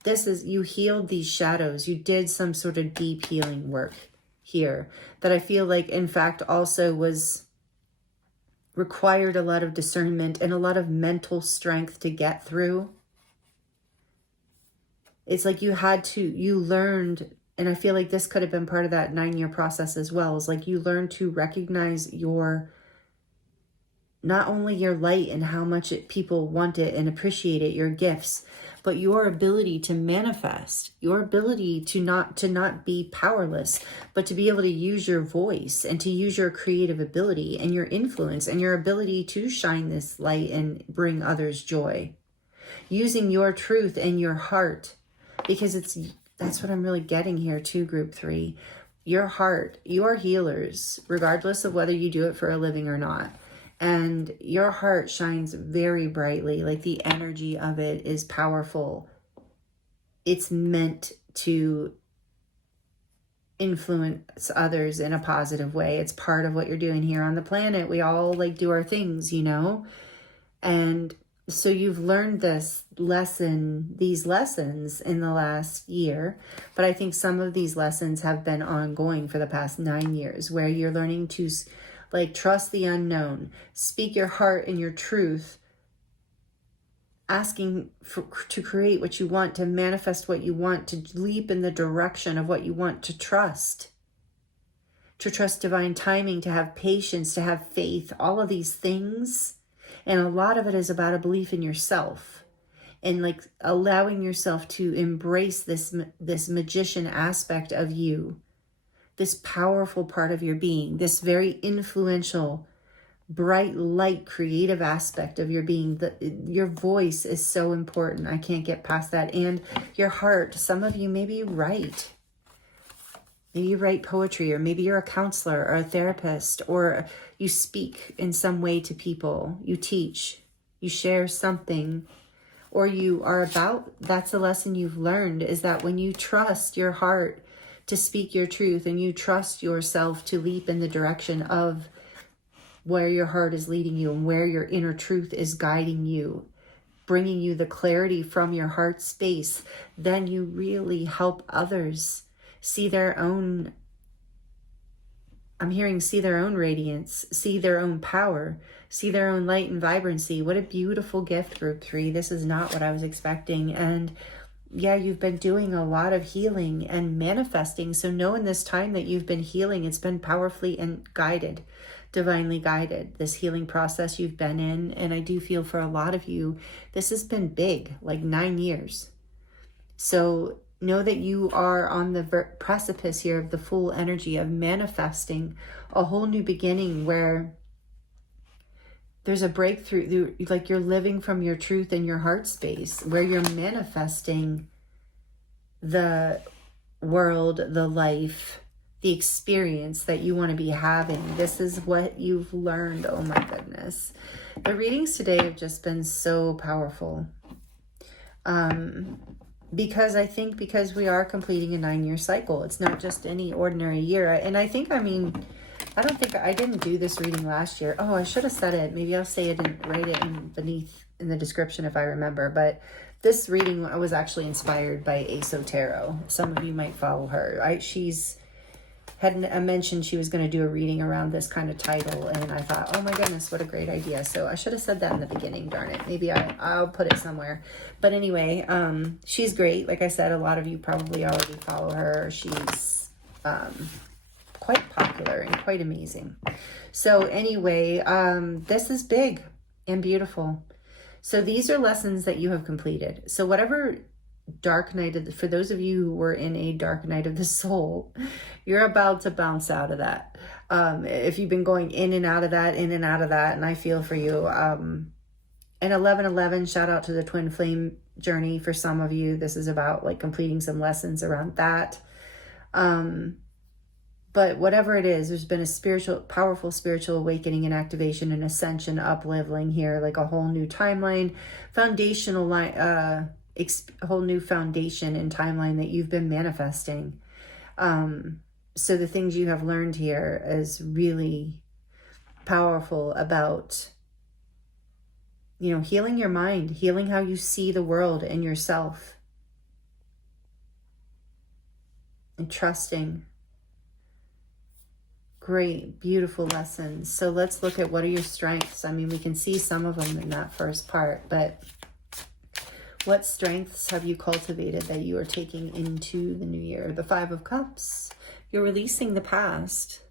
this is, you healed these shadows. You did some sort of deep healing work here that I feel like, in fact, also required a lot of discernment and a lot of mental strength to get through. It's like you learned, and I feel like this could have been part of that 9-year process as well. It's like you learned to recognize not only your light and how much people want it and appreciate it, your gifts, but your ability to manifest, your ability to not be powerless, but to be able to use your voice and to use your creative ability and your influence and your ability to shine this light and bring others joy. Using your truth and your heart. Because that's what I'm really getting here too, group 3. Your heart, you are healers, regardless of whether you do it for a living or not. And your heart shines very brightly. Like the energy of it is powerful. It's meant to influence others in a positive way. It's part of what you're doing here on the planet. We all like do our things, you know? And so you've learned these lessons in the last year, but I think some of these lessons have been ongoing for the past 9 years, where you're learning to like trust the unknown, speak your heart and your truth, asking to create what you want, to manifest what you want, to leap in the direction of what you want, to trust divine timing, to have patience, to have faith, all of these things. And a lot of it is about a belief in yourself and like allowing yourself to embrace this magician aspect of you, this powerful part of your being, this very influential, bright light, creative aspect of your being. Your voice is so important. I can't get past that. And your heart. Some of you maybe write. Maybe you write poetry, or maybe you're a counselor or a therapist, or you speak in some way to people. You teach, you share something, or you are about, that's a lesson you've learned, is that when you trust your heart to speak your truth, and you trust yourself to leap in the direction of where your heart is leading you and where your inner truth is guiding you, bringing you the clarity from your heart space, then you really help others see their own, see their own radiance, see their own power, see their own light and vibrancy. What a beautiful gift, Group 3. This is not what I was expecting. And yeah, you've been doing a lot of healing and manifesting. So know in this time that you've been healing, it's been powerfully and guided, divinely guided, this healing process you've been in. And I do feel for a lot of you, this has been big, like 9 years. So know that you are on the precipice here of the full energy of manifesting a whole new beginning, where there's a breakthrough, like you're living from your truth and your heart space, where you're manifesting the world, the life, the experience that you want to be having. This is what you've learned. Oh my goodness. The readings today have just been so powerful. Because we are completing a 9-year cycle. It's not just any ordinary year. And I didn't do this reading last year. Oh, I should have said it. Maybe I'll say it and write it beneath in the description if I remember. But this reading was actually inspired by EsoTarot. Some of you might follow her. She's had mentioned she was going to do a reading around this kind of title, and I thought, oh my goodness, what a great idea. So I should have said that in the beginning, darn it. Maybe I'll put it somewhere. But anyway, she's great. Like I said, a lot of you probably already follow her. She's quite popular and quite amazing. So anyway, this is big and beautiful. So these are lessons that you have completed. So whatever dark night for those of you who were in a dark night of the soul, you're about to bounce out of that. If you've been going in and out of that, and I feel for you. And 1111, shout out to the twin flame journey. For some of you, this is about like completing some lessons around that. But whatever it is, there's been a powerful spiritual awakening and activation and ascension, up-leveling here, like a whole new timeline, foundational line, a whole new foundation and timeline that you've been manifesting. So the things you have learned here is really powerful about, healing your mind, healing how you see the world and yourself, and trusting. Great, beautiful lessons. So let's look at what are your strengths. We can see some of them in that first part, but what strengths have you cultivated that you are taking into the new year? The 5 of Cups. You're releasing the past.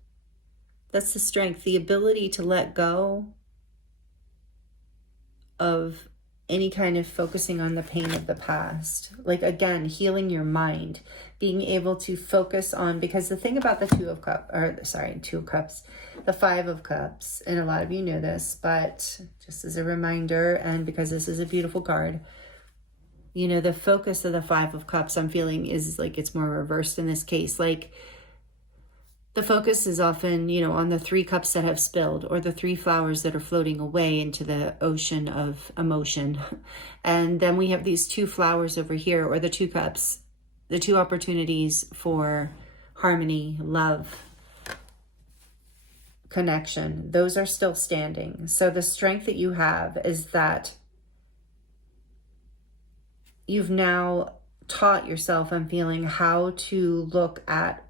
That's the strength, the ability to let go of any kind of focusing on the pain of the past. Like, again, healing your mind, being able to focus on, because the thing about the 2 of Cups, the 5 of Cups, and a lot of you know this, but just as a reminder, and because this is a beautiful card, the focus of the 5 of Cups, I'm feeling, is like it's more reversed in this case. Like, the focus is often, on the 3 cups that have spilled, or the 3 flowers that are floating away into the ocean of emotion. And then we have these 2 flowers over here, or the 2 cups, the 2 opportunities for harmony, love, connection, those are still standing. So the strength that you have is that you've now taught yourself, I'm feeling, how to look at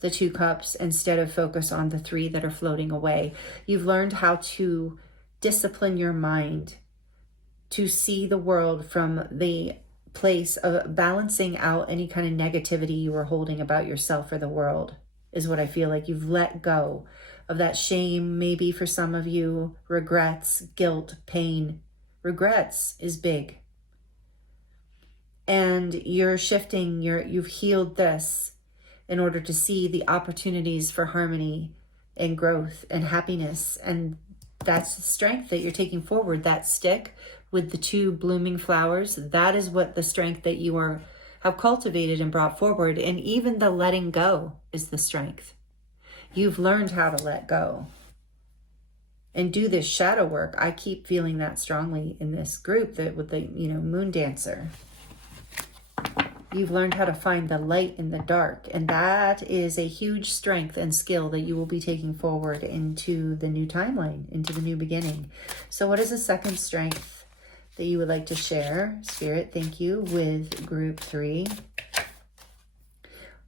the 2 cups instead of focus on the 3 that are floating away. You've learned how to discipline your mind to see the world from the place of balancing out any kind of negativity you were holding about yourself or the world, is what I feel like. You've let go of that shame, maybe for some of you, regrets, guilt, pain. Regrets is big. And you're shifting, you've healed this in order to see the opportunities for harmony and growth and happiness. And that's the strength that you're taking forward. That stick with the 2 blooming flowers, that is what the strength that you have cultivated and brought forward. And even the letting go is the strength. You've learned how to let go and do this shadow work. I keep feeling that strongly in this group, that with the, moon dancer. You've learned how to find the light in the dark, and that is a huge strength and skill that you will be taking forward into the new timeline, into the new beginning. So what is the second strength that you would like to share, Spirit? Thank you, with group 3.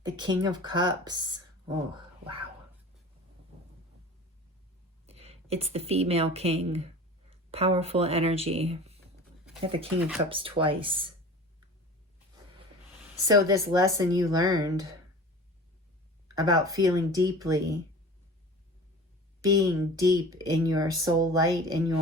The King of Cups. Oh, wow. It's the female king. Powerful energy. I have the King of Cups twice. So this lesson you learned about feeling deeply, being deep in your soul light, and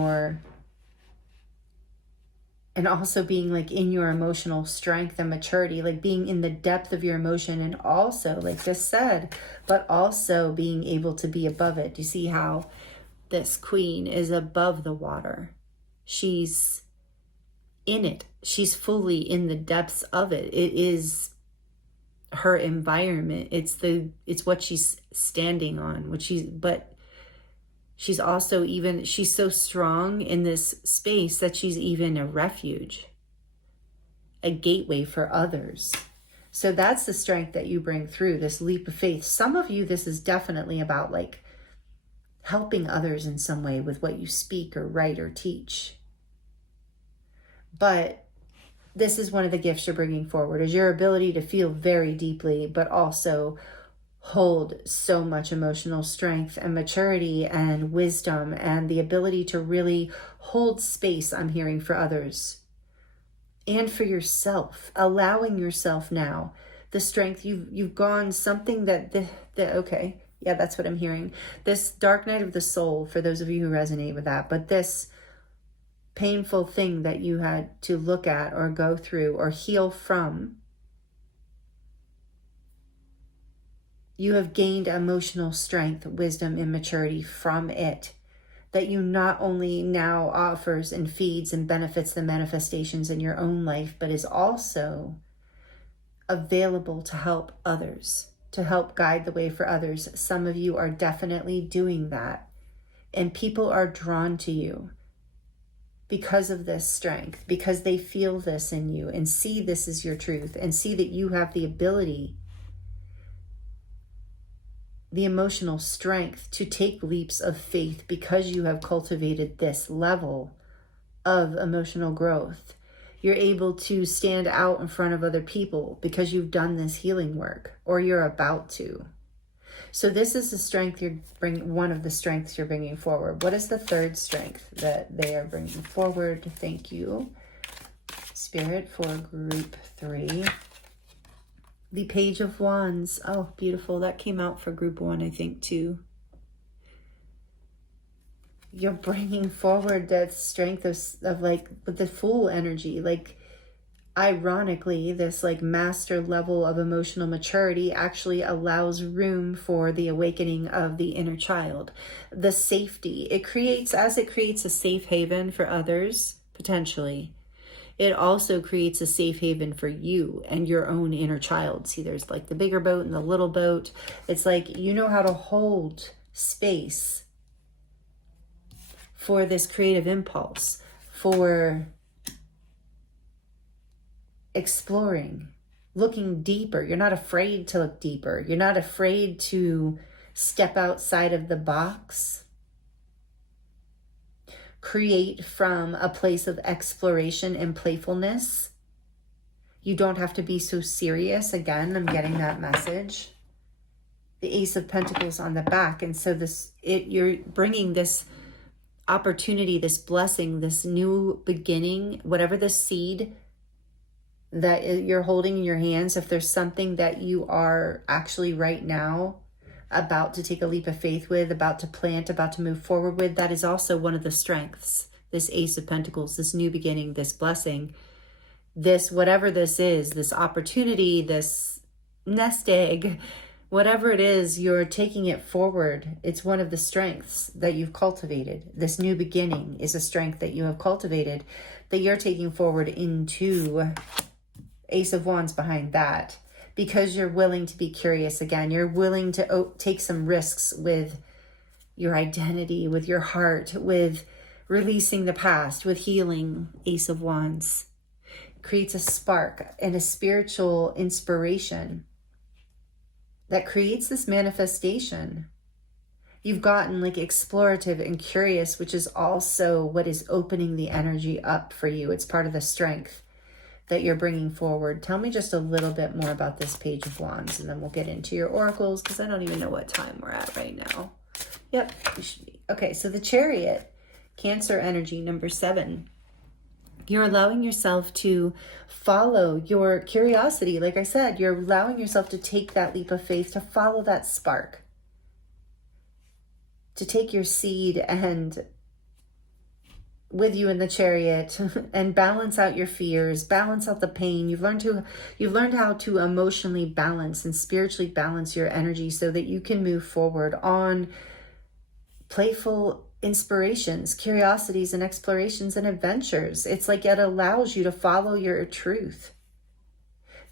also being like in your emotional strength and maturity, like being in the depth of your emotion, and also, like this said, but also being able to be above it. Do you see how this queen is above the water? She's in it. She's fully in the depths of it. It is her environment. It's what she's standing on, but she's also she's so strong in this space that she's even a refuge, a gateway for others. So that's the strength that you bring through this leap of faith. Some of you, this is definitely about like helping others in some way with what you speak or write or teach. But this is one of the gifts you're bringing forward, is your ability to feel very deeply, but also hold so much emotional strength and maturity and wisdom, and the ability to really hold space, I'm hearing, for others and for yourself, allowing yourself now the strength. You've gone something okay, yeah, that's what I'm hearing. This dark night of the soul, for those of you who resonate with that, but this painful thing that you had to look at or go through or heal from, you have gained emotional strength, wisdom, and maturity from it, that you not only now offers and feeds and benefits the manifestations in your own life, but is also available to help others, to help guide the way for others. Some of you are definitely doing that, and people are drawn to you because of this strength, because they feel this in you and see this as your truth, and see that you have the ability, the emotional strength to take leaps of faith because you have cultivated this level of emotional growth. You're able to stand out in front of other people because you've done this healing work, or you're about to. So this is the strength one of the strengths you're bringing forward. What is the third strength that they are bringing forward? Thank you, Spirit, for group 3. The Page of Wands. Oh, beautiful. That came out for group 1, I think, too. You're bringing forward that strength of like, with the Fool energy, like, ironically, this like master level of emotional maturity actually allows room for the awakening of the inner child, the safety. It creates a safe haven for others, potentially. It also creates a safe haven for you and your own inner child. See, there's like the bigger boat and the little boat. It's like, you know how to hold space for this creative impulse, for exploring, looking deeper. You're not afraid to look deeper. You're not afraid to step outside of the box. Create from a place of exploration and playfulness. You don't have to be so serious. Again, I'm getting that message. The Ace of Pentacles on the back. And so you're bringing this opportunity, this blessing, this new beginning, whatever the seed that you're holding in your hands. If there's something that you are actually right now about to take a leap of faith with, about to plant, about to move forward with, that is also one of the strengths. This Ace of Pentacles, this new beginning, this blessing, this, whatever this is, this opportunity, this nest egg, whatever it is, you're taking it forward. It's one of the strengths that you've cultivated. This new beginning is a strength that you have cultivated, that you're taking forward into Ace of Wands behind that, because you're willing to be curious again. You're willing to take some risks with your identity, with your heart, with releasing the past, with healing. Ace of Wands creates a spark and a spiritual inspiration that creates this manifestation. You've gotten like explorative and curious, which is also what is opening the energy up for you. It's part of the strength that you're bringing forward. Tell me just a little bit more about this Page of Wands, and then we'll get into your oracles, because I don't even know what time we're at right now. Yep, we should be. Okay, so the Chariot, Cancer energy, number 7. You're allowing yourself to follow your curiosity. Like I said, you're allowing yourself to take that leap of faith, to follow that spark, to take your seed and with you in the Chariot and balance out your fears, balance out the pain. You've learned how to emotionally balance and spiritually balance your energy so that you can move forward on playful inspirations, curiosities, and explorations and adventures. It's like it allows you to follow your truth.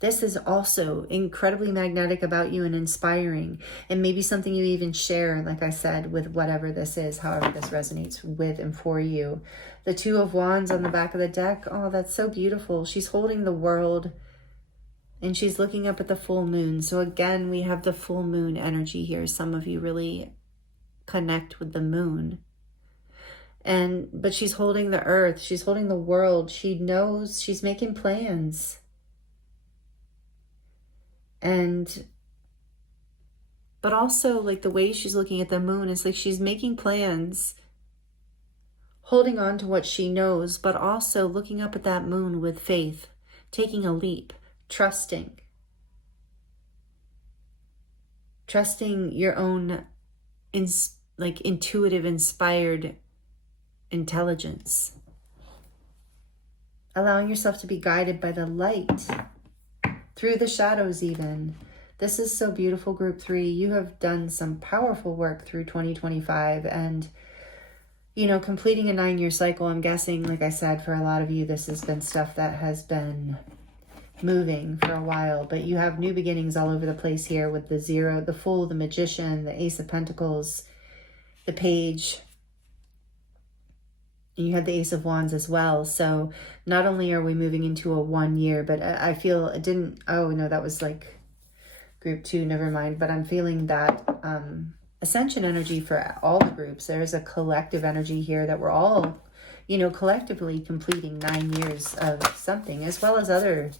This is also incredibly magnetic about you and inspiring, and maybe something you even share, like I said, with whatever this is, however this resonates with and for you. The Two of Wands on the back of the deck. Oh, that's so beautiful. She's holding the world and she's looking up at the full moon. So again, we have the full moon energy here. Some of you really connect with the moon. But she's holding the earth. She's holding the world. She knows, she's making plans. But also, like, the way she's looking at the moon is like she's making plans, holding on to what she knows, but also looking up at that moon with faith, taking a leap, trusting your own intuitive, inspired intelligence, allowing yourself to be guided by the light, through the shadows even. This is so beautiful, Group 3. You have done some powerful work through 2025, and, you know, completing a 9-year cycle, I'm guessing, like I said, for a lot of you, this has been stuff that has been moving for a while, but you have new beginnings all over the place here with the Zero, the Fool, the Magician, the Ace of Pentacles, the Page, and you had the Ace of Wands as well. So not only are we moving into a 1 year, but I feel it didn't, oh no, that was like Group 2, never mind. But I'm feeling that ascension energy for all the groups. There's a collective energy here that we're all, you know, collectively completing 9 years of something, as well as other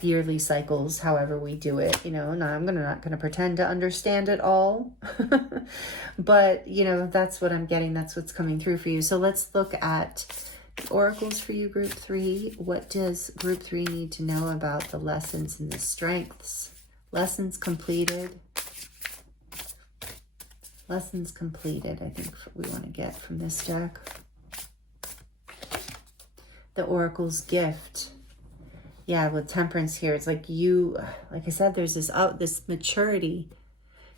yearly cycles, however we do it. You know, I'm not gonna pretend to understand it all, but you know, that's what I'm getting. That's what's coming through for you. So let's look at the oracles for you, Group 3. What does Group 3 need to know about the lessons and the strengths? Lessons completed. Lessons completed, I think we want to get from this deck. The oracle's gift. Yeah, with Temperance here, it's like you, like I said, there's this maturity.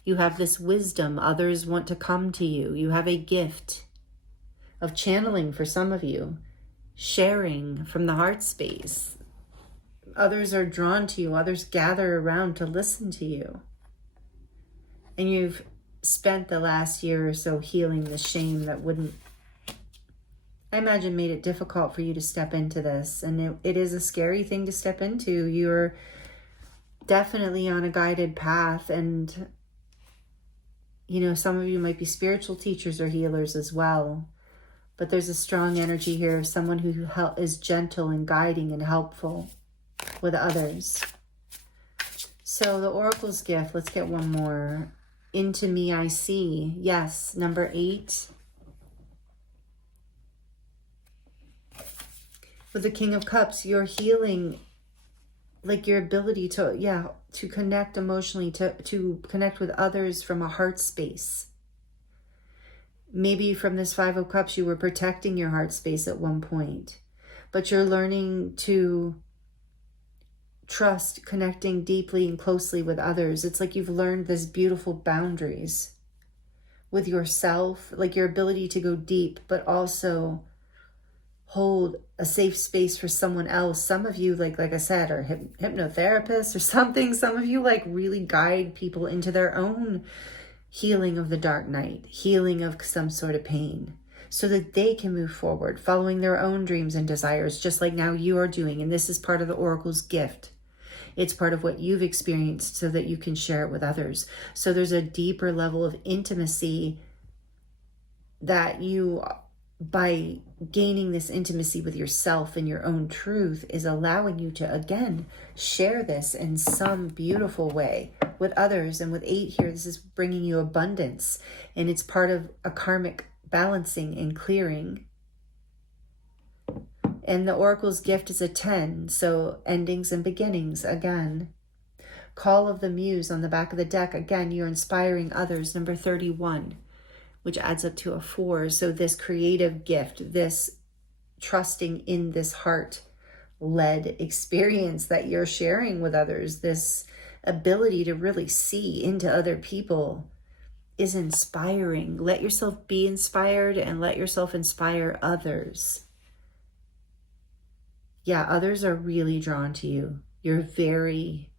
You have this wisdom. Others want to come to you. You have a gift of channeling for some of you, sharing from the heart space. Others are drawn to you. Others gather around to listen to you. And you've spent the last year or so healing the shame that wouldn't, I imagine, made it difficult for you to step into this. And it is a scary thing to step into. You're definitely on a guided path. And, you know, some of you might be spiritual teachers or healers as well. But there's a strong energy here of someone who is gentle and guiding and helpful with others. So the Oracle's gift, let's get one more. Into me I see. Yes, number 8. With the King of Cups, you're healing, like your ability to, to connect emotionally, to connect with others from a heart space. Maybe from this 5 of Cups, you were protecting your heart space at one point, but you're learning to trust, connecting deeply and closely with others. It's like you've learned this beautiful boundaries with yourself, like your ability to go deep, but also hold a safe space for someone else. Some of you, like I said, are hypnotherapists or something. Some of you like really guide people into their own healing of the dark night, healing of some sort of pain, so that they can move forward, following their own dreams and desires, just like now you are doing. And this is part of the Oracle's gift. It's part of what you've experienced so that you can share it with others. So there's a deeper level of intimacy that you, by gaining this intimacy with yourself and your own truth, is allowing you to, again, share this in some beautiful way with others. And with 8 here, this is bringing you abundance. And it's part of a karmic balancing and clearing. And the Oracle's gift is a 10. So endings and beginnings again. Call of the Muse on the back of the deck. Again, you're inspiring others. Number 31. Which adds up to a 4. So this creative gift, this trusting in this heart-led experience that you're sharing with others, this ability to really see into other people is inspiring. Let yourself be inspired and let yourself inspire others. Yeah, others are really drawn to you. You're very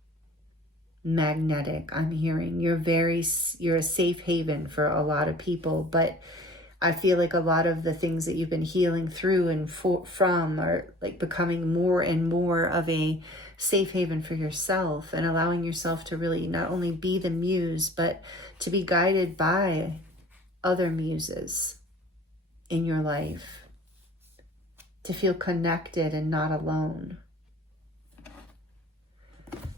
magnetic, I'm hearing. You're a safe haven for a lot of people, but I feel like a lot of the things that you've been healing through and from are like becoming more and more of a safe haven for yourself, and allowing yourself to really not only be the muse, but to be guided by other muses in your life, to feel connected and not alone.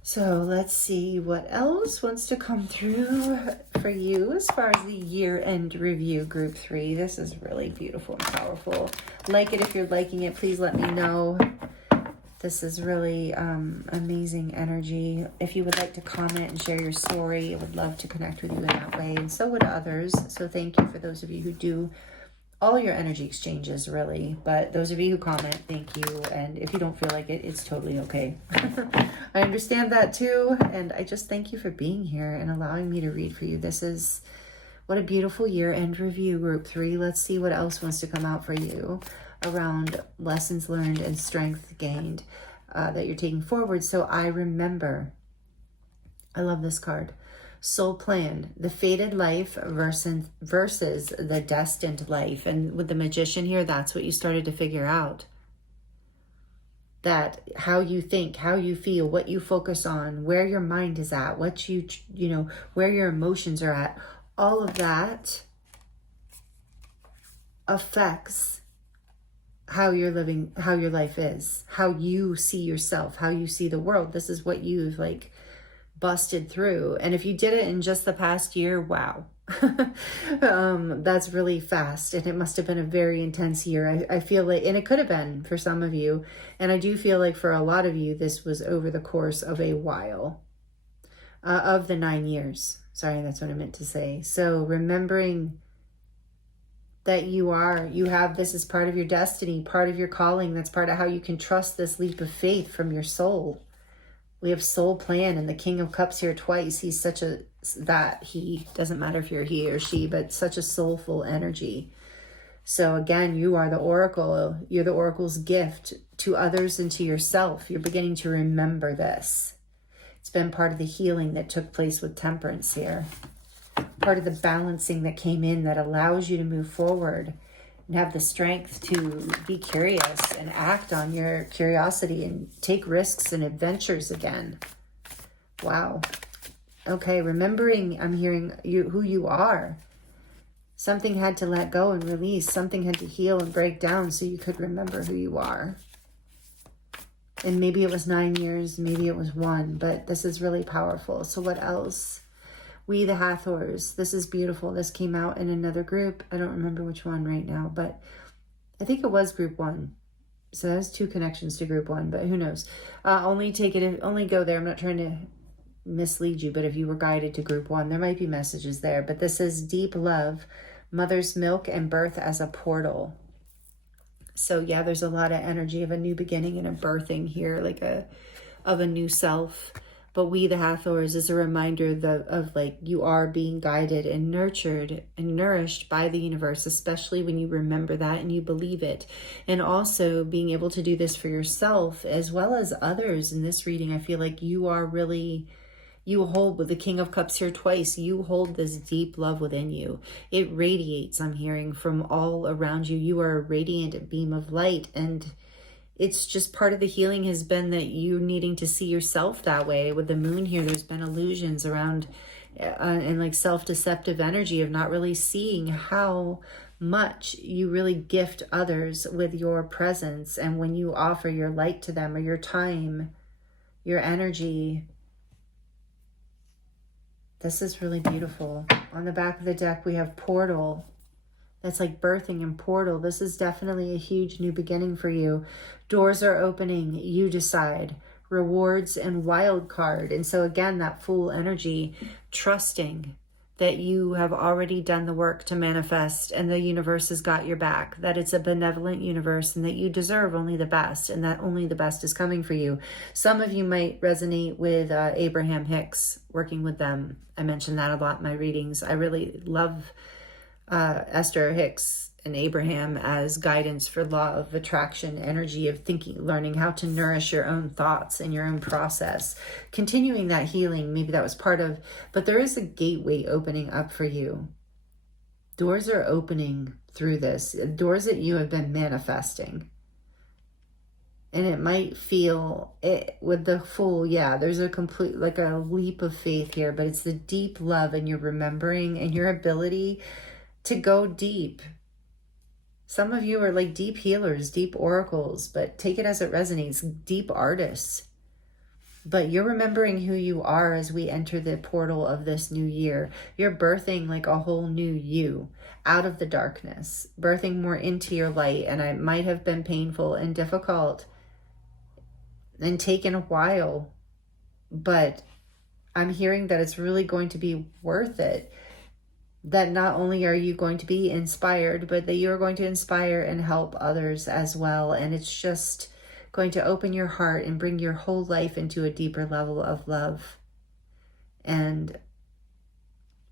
So let's see what else wants to come through for you as far as the year-end review, Group 3. This is really beautiful and powerful. Like it if you're liking it. Please let me know. This is really amazing energy. If you would like to comment and share your story, I would love to connect with you in that way. And so would others. So thank you for those of you who do all your energy exchanges, really. But those of you who comment, thank you. And if you don't feel like it, it's totally okay. I understand that too. And I just thank you for being here and allowing me to read for you. This is what a beautiful year-end review, Group 3. Let's see what else wants to come out for you around lessons learned and strength gained that you're taking forward. So I remember, I love this card. Soul plan, the fated life versus the destined life. And with the Magician here, that's what you started to figure out. That how you think, how you feel, what you focus on, where your mind is at, what you know, where your emotions are at, all of that affects how you're living, how your life is, how you see yourself, how you see the world. This is what you've like busted through. And if you did it in just the past year, wow. That's really fast. And it must have been a very intense year. I feel like, and it could have been for some of you. And I do feel like for a lot of you, this was over the course of a while, of the 9 years. Sorry, that's what I meant to say. So remembering that you have this as part of your destiny, part of your calling. That's part of how you can trust this leap of faith from your soul. We have soul plan and the King of Cups here twice. He's such a, he, doesn't matter if you're he or she, but such a soulful energy. So again, you are the Oracle. You're the Oracle's gift to others and to yourself. You're beginning to remember this. It's been part of the healing that took place with Temperance here. Part of the balancing that came in that allows you to move forward and have the strength to be curious and act on your curiosity and take risks and adventures again. Wow. Okay, remembering, I'm hearing who you are. Something had to let go and release. Something had to heal and break down so you could remember who you are. And maybe it was 9 years, maybe it was 1, but this is really powerful. So what else? We the Hathors. This is beautiful. This came out in another group. I don't remember which one right now, but I think it was group 1. So that's 2 connections to group 1, but who knows? Only go there. I'm not trying to mislead you, but if you were guided to group 1, there might be messages there. But this is deep love, mother's milk, and birth as a portal. So yeah, there's a lot of energy of a new beginning and a birthing here, like of a new self. But we the Hathors is a reminder of like you are being guided and nurtured and nourished by the universe, especially when you remember that and you believe it. And also being able to do this for yourself as well as others. In this reading, I feel like you are really, you hold, with the King of Cups here twice, you hold this deep love within you. It radiates, I'm hearing, from all around you. You are a radiant beam of light, and it's just part of the healing has been that you needing to see yourself that way. With the moon here, there's been illusions around and like self-deceptive energy of not really seeing how much you really gift others with your presence. And when you offer your light to them or your time, your energy, this is really beautiful. On the back of the deck, we have portal. That's like birthing and portal. This is definitely a huge new beginning for you. Doors are opening. You decide. Rewards and wild card. And so again, that Fool energy, trusting that you have already done the work to manifest and the universe has got your back, that it's a benevolent universe and that you deserve only the best and that only the best is coming for you. Some of you might resonate with Abraham Hicks, working with them. I mentioned that a lot in my readings. I really love Esther Hicks and Abraham as guidance for law of attraction, energy of thinking, learning how to nourish your own thoughts and your own process, continuing that healing. Maybe that was part of, but there is a gateway opening up for you. Doors are opening through this, doors that you have been manifesting. And it might feel it with the Fool. Yeah, there's a complete, like a leap of faith here, but it's the deep love and your remembering and your ability to go deep. Some of you are like deep healers, deep oracles, but take it as it resonates, deep artists. But you're remembering who you are as we enter the portal of this new year. You're birthing like a whole new you out of the darkness, birthing more into your light. And it might have been painful and difficult and taken a while, but I'm hearing that it's really going to be worth it. That not only are you going to be inspired, but that you're going to inspire and help others as well. And it's just going to open your heart and bring your whole life into a deeper level of love. And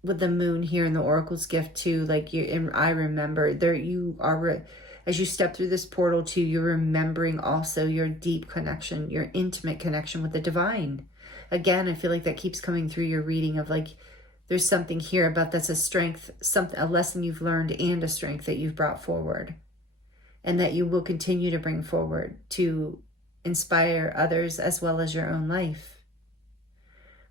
with the moon here in the Oracle's gift too, like you, and I remember there you are, as you step through this portal too, you're remembering also your deep connection, your intimate connection with the divine. Again, I feel like that keeps coming through your reading of like, there's something here about that's a strength, something, a lesson you've learned and a strength that you've brought forward and that you will continue to bring forward to inspire others as well as your own life.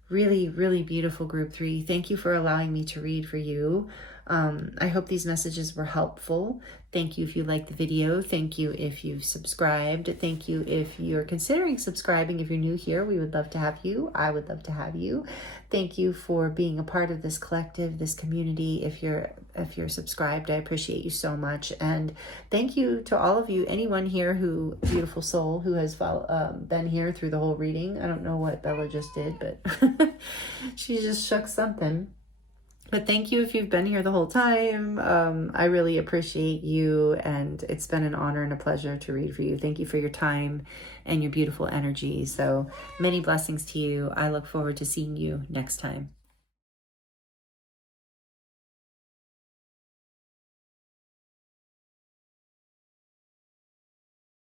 Really, really beautiful group 3. Thank you for allowing me to read for you. I hope these messages were helpful. Thank you if you liked the video. Thank you if you've subscribed. Thank you if you're considering subscribing. If you're new here, we would love to have you. I would love to have you. Thank you for being a part of this collective, this community. If you're subscribed, I appreciate you so much. And thank you to all of you, anyone here who, beautiful soul, who has been here through the whole reading. I don't know what Bella just did, but she just shook something. But thank you if you've been here the whole time. I really appreciate you, and it's been an honor and a pleasure to read for you. Thank you for your time and your beautiful energy. So many blessings to you. I look forward to seeing you next time.